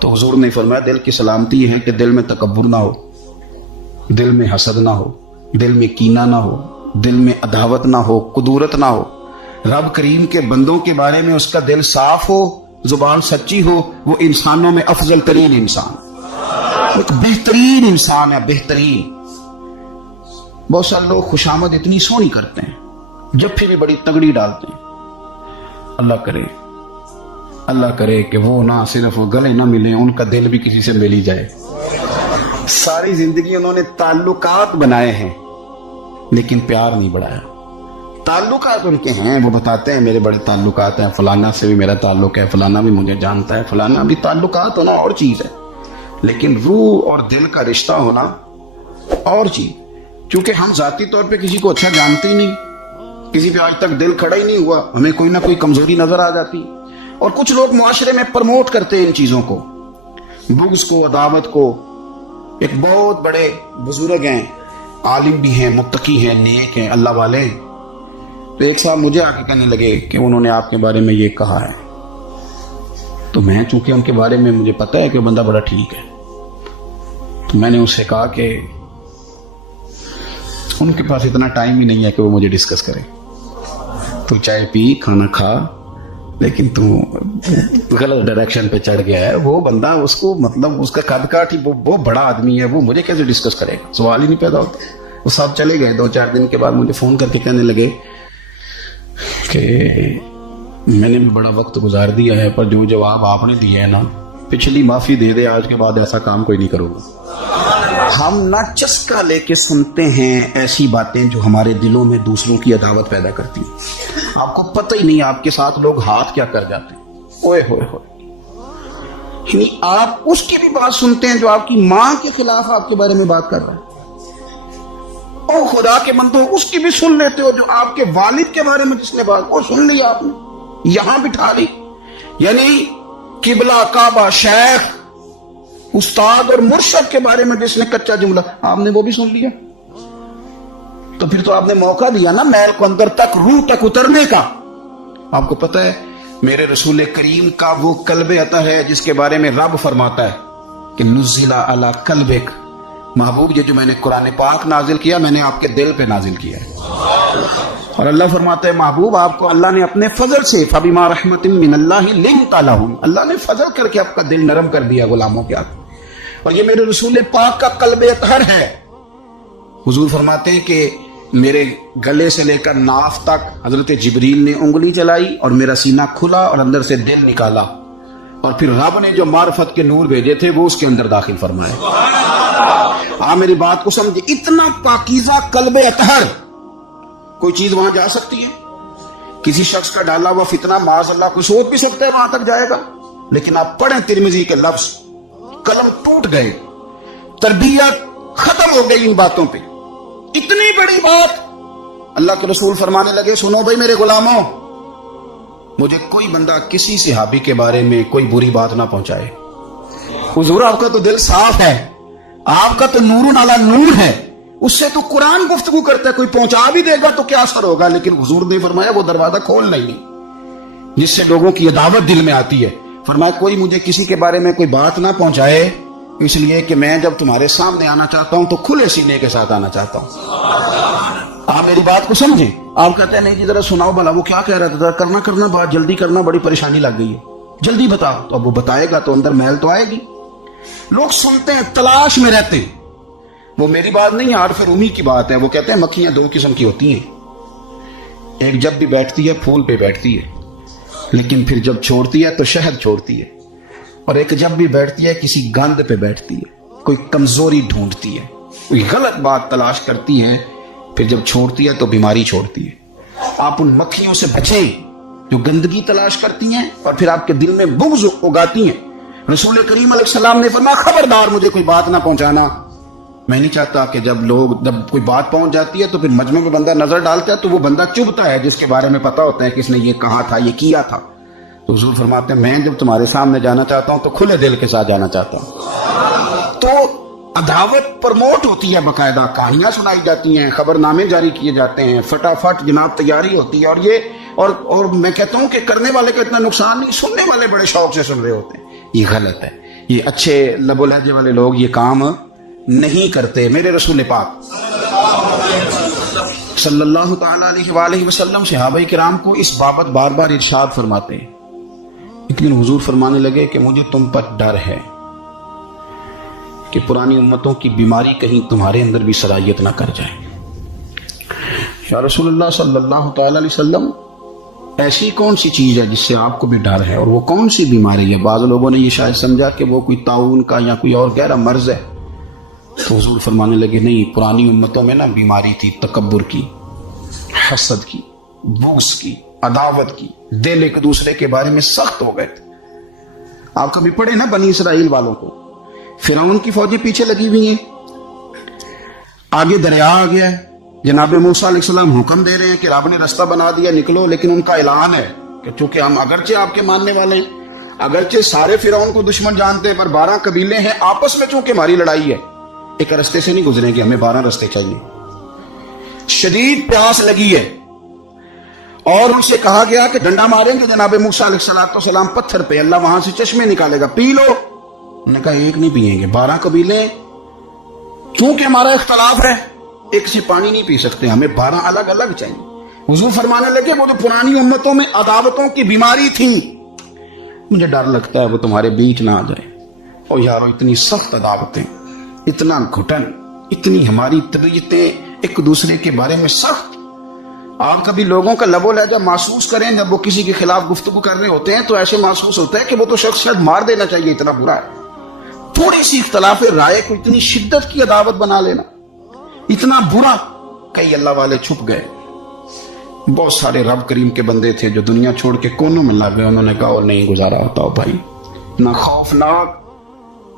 تو حضور نے فرمایا دل کی سلامتی ہے کہ دل میں تکبر نہ ہو، دل میں حسد نہ ہو، دل میں کینہ نہ ہو، دل میں عداوت نہ ہو، کدورت نہ ہو، رب کریم کے بندوں کے بارے میں اس کا دل صاف ہو، زبان سچی ہو، وہ انسانوں میں افضل ترین انسان، ایک بہترین انسان ہے، بہترین۔ بہت سارے لوگ خوشامد اتنی سونی کرتے ہیں، جب پھر بھی بڑی تگڑی ڈالتے ہیں۔ اللہ کرے کہ وہ نہ صرف گلے نہ ملیں، ان کا دل بھی کسی سے مل ہی جائے۔ ساری زندگی انہوں نے تعلقات بنائے ہیں لیکن پیار نہیں بڑھایا۔ تعلقات ان کے ہیں، وہ بتاتے ہیں میرے بڑے تعلقات ہیں، فلانا سے بھی میرا تعلق ہے، فلانا بھی مجھے جانتا ہے، فلانا بھی۔ تعلقات ہونا اور چیز ہے، لیکن روح اور دل کا رشتہ ہونا اور چیز۔ کیونکہ ہم ذاتی طور پہ کسی کو اچھا جانتے ہی نہیں، کسی پہ آج تک دل کھڑا ہی نہیں ہوا، ہمیں کوئی نہ کوئی کمزوری نظر آ جاتی، اور کچھ لوگ معاشرے میں پرموٹ کرتے ہیں ان چیزوں کو، بغض کو، عداوت کو۔ ایک بہت بڑے بزرگ ہیں، عالم بھی ہیں، متقی ہیں، نیک ہیں، اللہ والے ہیں، تو ایک صاحب مجھے آ کے کہنے لگے کہ انہوں نے آپ کے بارے میں یہ کہا ہے، تو میں چونکہ ان کے بارے میں مجھے پتا ہے کہ وہ بندہ بڑا ٹھیک ہے، تو میں نے اس سے کہا کہ ان کے پاس اتنا ٹائم ہی نہیں ہے کہ وہ مجھے ڈسکس کرے، تو چائے پی، کھانا کھا، لیکن تو غلط ڈائریکشن پہ چڑھ گیا ہے۔ وہ بندہ اس کو مطلب اس کا قد کاٹ ہی وہ بڑا آدمی ہے، وہ مجھے کیسے ڈسکس کرے گا، سوال ہی نہیں پیدا ہوتا۔ وہ صاحب چلے گئے، 2-4 دن کے بعد مجھے فون کر کے کہنے لگے کہ میں نے بھی بڑا وقت گزار دیا ہے، پر جو جواب آپ نے دیا ہے نا، پچھلی معافی دے دے، آج کے بعد ایسا کام کوئی نہیں کروں گا۔ ہم نہ چسکا لے کے سنتے ہیں ایسی باتیں جو ہمارے دلوں میں دوسروں کی عداوت پیدا کرتی ہیں۔ آپ کو پتہ ہی نہیں آپ کے ساتھ لوگ ہاتھ کیا کر جاتے ہیں۔ اوئے ہوئے ہوئے، یعنی آپ اس کی بھی بات سنتے ہیں جو آپ کی ماں کے خلاف آپ کے بارے میں بات کر رہا ہے، او خدا کے بندو، اس کی بھی سن لیتے ہو جو آپ کے والد کے بارے میں جس نے بات، اور سن لی آپ نے، یہاں بٹھا لی، یعنی قبلہ، کعبہ، شیخ، استاد اور مرشد کے بارے میں جس نے کچا جملہ، آپ نے وہ بھی سن لیا، تو پھر تو آپ نے موقع دیا نا میل کو اندر تک، روح تک اترنے کا۔ آپ کو پتہ ہے میرے رسول کریم کا وہ قلب عطا ہے جس کے بارے میں رب فرماتا ہے کہ نزل علی قلبک، محبوب یہ جو میں نے قرآن پاک نازل کیا، میں نے آپ کے دل پہ نازل کیا ہے۔ اور اللہ فرماتا ہے محبوب آپ کو اللہ نے اپنے فضل سے، فبما رحمت من اللہ لنت لہم، اللہ نے فضل کر کے آپ کا دل نرم کر دیا غلاموں کے ہاتھ۔ اور یہ میرے رسول پاک کا قلب اطہر ہے۔ حضور فرماتے ہیں کہ میرے گلے سے لے کر ناف تک حضرت جبریل نے انگلی چلائی اور میرا سینہ کھلا اور اندر سے دل نکالا، اور پھر رب نے جو معرفت کے نور بھیجے تھے وہ اس کے اندر داخل فرمائے۔ آپ میری بات کو سمجھے، اتنا پاکیزہ قلب اطہر، کوئی چیز وہاں جا سکتی ہے؟ کسی شخص کا ڈالا ہوا فتنہ معاذ اللہ کوئی سوچ بھی سکتا ہے وہاں تک جائے گا؟ لیکن آپ پڑھیں ترمذی کے لفظ، قلم ٹوٹ گئے، تربیت ختم ہو گئی ان باتوں پہ۔ اتنی بڑی بات اللہ کے رسول فرمانے لگے، سنو بھائی میرے غلاموں، مجھے کوئی بندہ کسی صحابی کے بارے میں کوئی بری بات نہ پہنچائے۔ حضور آپ کا تو دل صاف ہے، آپ کا تو نور علی نور ہے، اس سے تو قرآن گفتگو کرتا ہے، کوئی پہنچا بھی دے گا تو کیا اثر ہوگا؟ لیکن حضور نے فرمایا وہ دروازہ کھولنا ہی نہیں جس سے لوگوں کی عداوت دل میں آتی ہے۔ فرمایا کوئی مجھے کسی کے بارے میں کوئی بات نہ پہنچائے، اس لیے کہ میں جب تمہارے سامنے آنا چاہتا ہوں تو کھلے سینے کے ساتھ آنا چاہتا ہوں۔ آپ میری بات کو سمجھیں۔ آپ کہتے ہیں نہیں جی ذرا سناؤ بھلا وہ کیا کہہ رہا تھا، کرنا بات جلدی کرنا، بڑی پریشانی لگ گئی ہے، جلدی بتاؤ۔ تو اب وہ بتائے گا تو اندر محل تو آئے گی۔ لوگ سنتے ہیں، تلاش میں رہتے ہیں۔ وہ میری بات نہیں، عارف رومی کی بات ہے، وہ کہتے ہیں مکھیاں 2 قسم کی ہوتی ہیں، ایک جب بھی بیٹھتی ہے پھول پہ بیٹھتی ہے، لیکن پھر جب چھوڑتی ہے تو شہد چھوڑتی ہے، اور ایک جب بھی بیٹھتی ہے کسی گند پہ بیٹھتی ہے، کوئی کمزوری ڈھونڈتی ہے، کوئی غلط بات تلاش کرتی ہے، پھر جب چھوڑتی ہے تو بیماری چھوڑتی ہے۔ آپ ان مکھیوں سے بچیں جو گندگی تلاش کرتی ہیں اور پھر آپ کے دل میں بغض اگاتی ہیں۔ رسول کریم علیہ السلام نے فرمایا خبردار مجھے کوئی بات نہ پہنچانا۔ میں نہیں چاہتا کہ جب کوئی بات پہنچ جاتی ہے تو پھر مجمع میں بندہ نظر ڈالتا ہے تو وہ بندہ چبھتا ہے جس کے بارے میں پتا ہوتا ہے کہ اس نے یہ کہا تھا، یہ کیا تھا۔ تو حضور فرماتے ہیں میں جب تمہارے سامنے جانا چاہتا ہوں تو کھلے دل کے ساتھ جانا چاہتا ہوں۔ تو عداوت پرموٹ ہوتی ہے، باقاعدہ کہانیاں سنائی جاتی ہیں، خبر نامے جاری کیے جاتے ہیں، فٹافٹ جناب تیاری ہوتی ہے، اور یہ اور میں کہتا ہوں کہ کرنے والے کا اتنا نقصان نہیں، سننے والے بڑے شوق سے سن رہے ہوتے ہیں۔ یہ غلط ہے، یہ اچھے لب و لہجے والے لوگ یہ کام نہیں کرتے. میرے رسول پاک صلی اللہ تعالی علیہ وآلہ وسلم صحابہ کرام کو اس بابت بار بار ارشاد فرماتے ہیں. ایک دن حضور فرمانے لگے کہ مجھے تم پر ڈر ہے کہ پرانی امتوں کی بیماری کہیں تمہارے اندر بھی سرایت نہ کر جائے. یا رسول اللہ صلی اللہ تعالی علیہ وسلم ایسی کون سی چیز ہے جس سے آپ کو بھی ڈر ہے, اور وہ کون سی بیماری ہے؟ بعض لوگوں نے یہ شاید سمجھا کہ وہ کوئی طاعون کا یا کوئی اور گہرا مرض ہے. تو حضور فرمانے لگے نہیں, پرانی امتوں میں نا بیماری تھی تکبر کی, حسد کی, بغض کی, عداوت کی. دل ایک دوسرے کے بارے میں سخت ہو گئے تھے. آپ کبھی پڑھے نا بنی اسرائیل والوں کو, فرعون کی فوجیں پیچھے لگی ہوئی ہیں, آگے دریا آ گیا ہے, جناب موسیٰ علیہ السلام حکم دے رہے ہیں کہ رب نے رستہ بنا دیا نکلو, لیکن ان کا اعلان ہے کہ چونکہ ہم اگرچہ آپ کے ماننے والے ہیں, اگرچہ سارے فرعون کو دشمن جانتے ہیں, پر 12 قبیلے ہیں آپس میں, چونکہ ہماری لڑائی ہے, ایک رستے سے نہیں گزریں گے, ہمیں 12 رستے چاہیے. شدید پیاس لگی ہے اور ان سے کہا گیا کہ ڈنڈا ماریں گے جناب موسیٰ علیہ السلام پتھر پہ, اللہ وہاں سے چشمے نکالے گا, پی لو. انہوں نے کہا ایک نہیں پیئیں گے, 12 قبیلے چونکہ ہمارا اختلاف ہے ایک سے پانی نہیں پی سکتے, ہمیں 12 الگ الگ چاہیے. حضور فرمانے لگے وہ تو پرانی امتوں میں عداوتوں کی بیماری تھی, مجھے ڈر لگتا ہے وہ تمہارے بیچ نہ آ جائے. اور یارو اتنی سخت عداوتیں, اتنا گھٹن, اتنی ہماری طبیعتیں ایک دوسرے کے بارے میں سخت. آپ کبھی لوگوں کا لب و لہجہ محسوس کریں جب وہ کسی کے خلاف گفتگو کر رہے ہوتے ہیں تو ایسے محسوس ہوتا ہے کہ وہ تو شخص شاید مار دینا چاہیے, اتنا برا ہے. تھوڑی سی اختلاف رائے کو اتنی شدت کی عداوت بنا لینا, اتنا برا. کئی اللہ والے چھپ گئے, بہت سارے رب کریم کے بندے تھے جو دنیا چھوڑ کے کونوں میں لگ گئے. انہوں نے کہا اور نہیں گزارا ہوتا ہو بھائی, نہ خوفناک.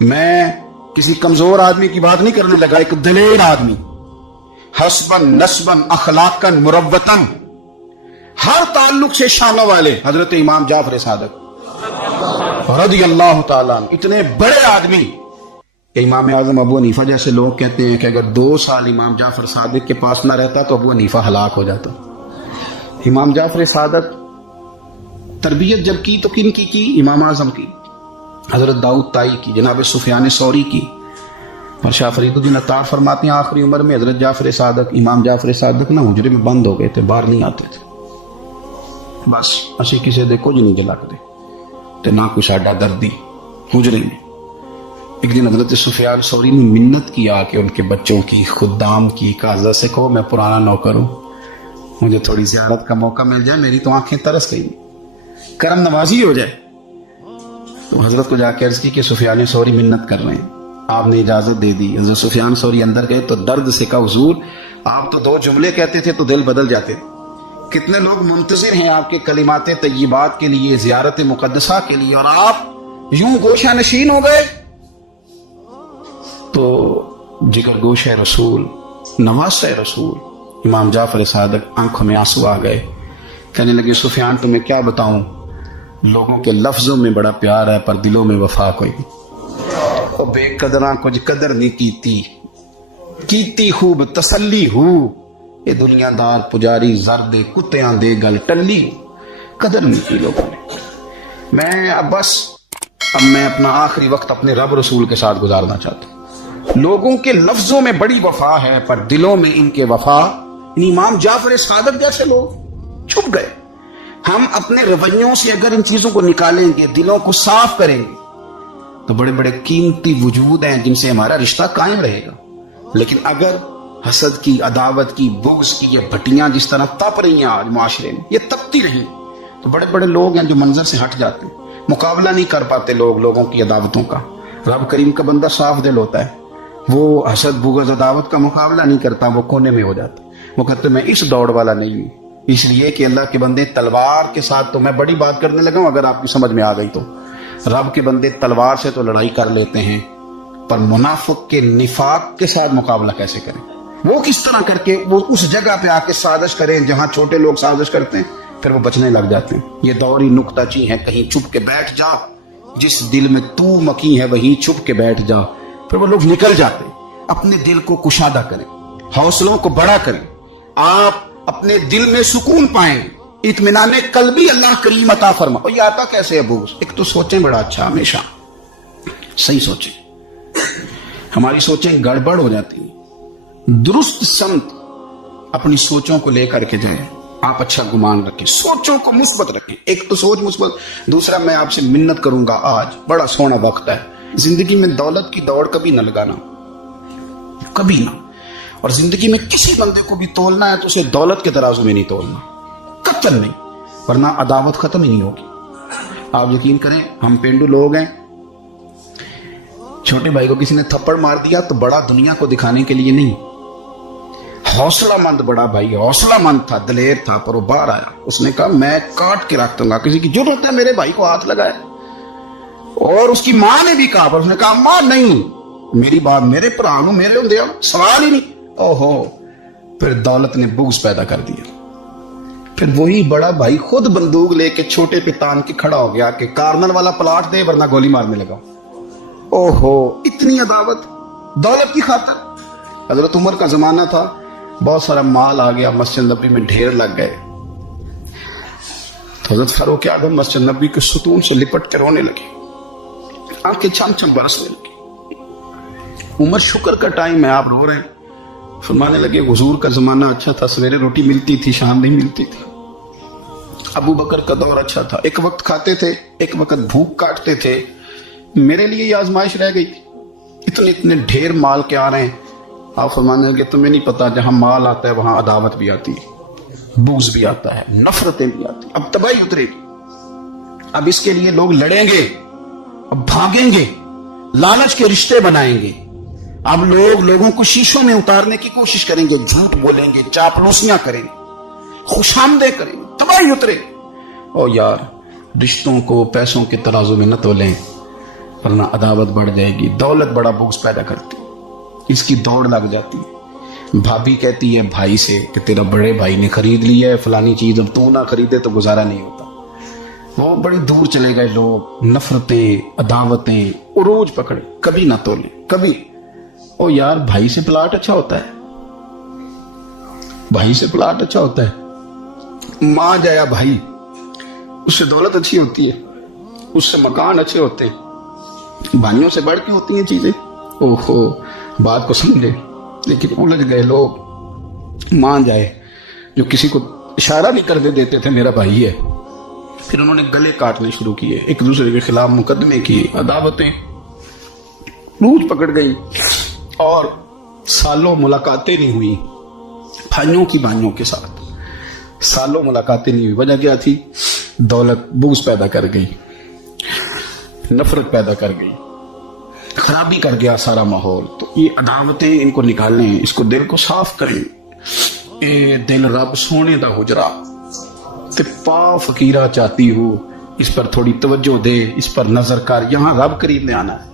میں کسی کمزور آدمی کی بات نہیں کرنے لگا, ایک دلیر آدمی, حسبن نسبن اخلاقن مروتن, ہر تعلق سے شانوں والے, حضرت امام جعفر صادق رضی اللہ تعالیٰ عنہ. اتنے بڑے آدمی, امام اعظم ابو حنیفہ جیسے لوگ کہتے ہیں کہ اگر 2 سال امام جعفر صادق کے پاس نہ رہتا تو ابو حنیفہ ہلاک ہو جاتا. امام جعفر صادق تربیت جب کی تو کن کی امام اعظم کی, حضرت داؤد طائی کی, جناب سفیان ثوری کی. اور شاہ فرید الدین عطار فرماتے ہیں آخری عمر میں حضرت جعفر صادق, امام جعفر صادق نا حجرے میں بند ہو گئے تھے, باہر نہیں آتے تھے. بس اسی کسی دے کچھ نہیں جلا دے تے نہ کوئی ساڈا دردی حجرے میں. ایک دن حضرت سفیان ثوری نے منت کیا کہ ان کے بچوں کی, خدام کی, کہ حضرت سے کہو میں پرانا نوکر ہوں, مجھے تھوڑی زیارت کا موقع مل جائے, میری تو آنکھیں ترس گئی, کرم نوازی ہو جائے. تو حضرت کو جا کے عرض کی کہ سفیان ثوری منت کر رہے ہیں. آپ نے اجازت دے دی. حضرت سفیان ثوری اندر گئے تو درد سے کہا حضور آپ تو 2 جملے کہتے تھے تو دل بدل جاتے. کتنے لوگ منتظر ہیں آپ کے کلمات طیبات کے لیے, زیارت مقدسہ کے لیے, اور آپ یوں گوشہ نشین ہو گئے. تو جگر گوش رسول, نواز رسول, امام جعفر صادق آنکھوں میں آنسو آ گئے. کہنے لگے سفیان تمہیں کیا بتاؤں, لوگوں کے لفظوں میں بڑا پیار ہے پر دلوں میں وفا کوئی نہیں. اور بے قدراں کچھ قدر نہیں کیتی خوب تسلی ہو, یہ دنیا دار پجاری زرد کتیاں دے گل ٹلی, قدر نہیں کی لوگوں نے. میں اب میں اپنا آخری وقت اپنے رب رسول کے ساتھ گزارنا چاہتا ہوں. لوگوں کے لفظوں میں بڑی وفا ہے پر دلوں میں ان کے وفا. امام جعفر صادق جیسے لوگ چھپ گئے. ہم اپنے رویوں سے اگر ان چیزوں کو نکالیں گے, دلوں کو صاف کریں گے, تو بڑے بڑے قیمتی وجود ہیں جن سے ہمارا رشتہ قائم رہے گا. لیکن اگر حسد کی, عداوت کی, بغض کی یہ بھٹیاں جس طرح تپ رہی ہیں آج معاشرے میں, یہ تپتی رہیں, تو بڑے بڑے لوگ ہیں جو منظر سے ہٹ جاتے ہیں, مقابلہ نہیں کر پاتے لوگوں کی عداوتوں کا. رب کریم کا بندہ صاف دل ہوتا ہے, وہ حسد بغض عداوت کا مقابلہ نہیں کرتا, وہ کونے میں ہو جاتا. وہ کہتے میں اس دوڑ والا نہیں ہوں, اس لیے کہ اللہ کے بندے تلوار کے ساتھ, تو میں بڑی بات کرنے لگا ہوں اگر آپ کی سمجھ میں آ گئی تو, رب کے بندے تلوار سے تو لڑائی کر لیتے ہیں, پر منافق کے نفاق کے ساتھ مقابلہ کیسے کریں؟ وہ کس طرح کر کے وہ اس جگہ پہ آ کے سازش کریں جہاں چھوٹے لوگ سازش کرتے ہیں, پھر وہ بچنے لگ جاتے ہیں. یہ دوری نکتہ چی ہے, کہیں چھپ کے بیٹھ جا, جس دل میں تو مکی ہے وہیں چھپ کے بیٹھ جا. پھر وہ لوگ نکل جاتے ہیں. اپنے دل کو کشادہ کریں, حوصلوں کو بڑا کریں, آپ اپنے دل میں سکون پائیں, اطمینان قلبی اللہ کریم عطا فرما. اور یہ آتا کیسے ہے بغض؟ ایک تو سوچیں بڑا اچھا ہمیشہ, صحیح سوچیں. ہماری سوچیں گڑبڑ ہو جاتی ہیں. درست سمت اپنی سوچوں کو لے کر کے جائیں. آپ اچھا گمان رکھیں, سوچوں کو مثبت رکھیں. ایک تو سوچ مثبت, دوسرا میں آپ سے منت کروں گا, آج بڑا سونا وقت ہے, زندگی میں دولت کی دوڑ کبھی نہ لگانا, کبھی نہ. اور زندگی میں کسی بندے کو بھی تولنا ہے تو اسے دولت کے ترازو میں نہیں تولنا, قطعاً نہیں, ورنہ عداوت ختم ہی نہیں ہوگی. آپ یقین کریں, ہم پینڈو لوگ ہیں, چھوٹے بھائی کو کسی نے تھپڑ مار دیا تو بڑا دنیا کو دکھانے کے لیے نہیں, حوصلہ مند بڑا بھائی, حوصلہ مند تھا, دلیر تھا, پر وہ باہر آیا. اس نے کہا میں کاٹ کے رکھ دوں گا, کسی کی ضرورت ہے میرے بھائی کو ہاتھ لگائے. اور اس کی ماں نے بھی کہا, پر اس نے کہا ماں نہیں, میری بات میرے پرا نو میرے ہوں دیا, سوال ہی نہیں. اوہو, پھر دولت نے بغض پیدا کر دیا. پھر وہی بڑا بھائی خود بندوق لے کے چھوٹے پہ تان کے کھڑا ہو گیا کہ کارنل والا پلاٹ دے ورنہ گولی مارنے لگا. اوہو, اتنی عداوت دولت کی خاطر. حضرت عمر کا زمانہ تھا, بہت سارا مال آ گیا, مسجد نبی میں ڈھیر لگ گئے. تو حضرت فاروق اعظم مسجد نبی کے ستون سے لپٹ کے رونے لگے, آنکھیں چھم چھم برسنے لگی. عمر شکر کا ٹائم ہے, آپ رو رہے ہیں. فرمانے لگے حضور کا زمانہ اچھا تھا, سویرے روٹی ملتی تھی, شام نہیں ملتی تھی. ابو بکر کا دور اچھا تھا, ایک وقت کھاتے تھے, ایک وقت بھوک کاٹتے تھے. میرے لیے یہ آزمائش رہ گئی, اتنے اتنے ڈھیر مال کے آ رہے ہیں. آپ فرمانے لگے تمہیں نہیں پتا, جہاں مال آتا ہے وہاں عداوت بھی آتی ہے, بغض بھی آتا ہے, نفرتیں بھی آتی ہیں. اب تباہی اترے گی. اب اس کے لیے لوگ لڑیں گے, اب بھاگیں گے, لالچ کے رشتے بنائیں گے. اب لوگ لوگوں کو شیشوں میں اتارنے کی کوشش کریں گے, جھوٹ بولیں گے, چاپلوسیاں کریں گے, خوش آمدیں کریں گے, تباہی اترے گی. او یار, رشتوں کو پیسوں کے ترازو میں نہ تولیں, ورنہ عداوت بڑھ جائے گی. دولت بڑا بغض پیدا کرتی, اس کی دوڑ لگ جاتی. بھابھی کہتی ہے بھائی سے کہ تیرا بڑے بھائی نے خرید لی ہے فلانی چیز, اب تو نہ خریدے تو گزارا نہیں ہوتا. وہ بڑی دور چلے گئے لوگ, نفرتیں, عداوتیں عروج پکڑے, کبھی نہ تولیں, کبھی. او یار, بھائی سے پلاٹ اچھا ہوتا ہے, بھائی سے پلاٹ اچھا ہوتا ہے. ماں جایا بھائی, اس سے دولت اچھی ہوتی ہے, اس سے مکان اچھے ہوتے ہیں. بھائیوں سے بڑھ کے ہوتی ہیں چیزیں. اوہو, بات کو سمجھے, لیکن الجھ گئے لوگ. ماں جائے, جو کسی کو اشارہ نہیں کرنے دیتے تھے میرا بھائی ہے, پھر انہوں نے گلے کاٹنے شروع کیے, ایک دوسرے کے خلاف مقدمے کیے, عداوتیں روج پکڑ گئی. اور سالوں ملاقاتیں نہیں ہوئی بھائیوں کی بھائیوں کے ساتھ, سالوں ملاقاتیں نہیں ہوئی. وجہ کیا تھی؟ دولت بغض پیدا کر گئی, نفرت پیدا کر گئی, خرابی کر گیا سارا ماحول. تو یہ عداوتیں ان کو نکالیں, اس کو دل کو صاف کریں. اے دل رب سونے دا حجرا تے پا فقیرہ چاہتی ہو, اس پر تھوڑی توجہ دے, اس پر نظر کر, یہاں رب قریب میں آنا ہے.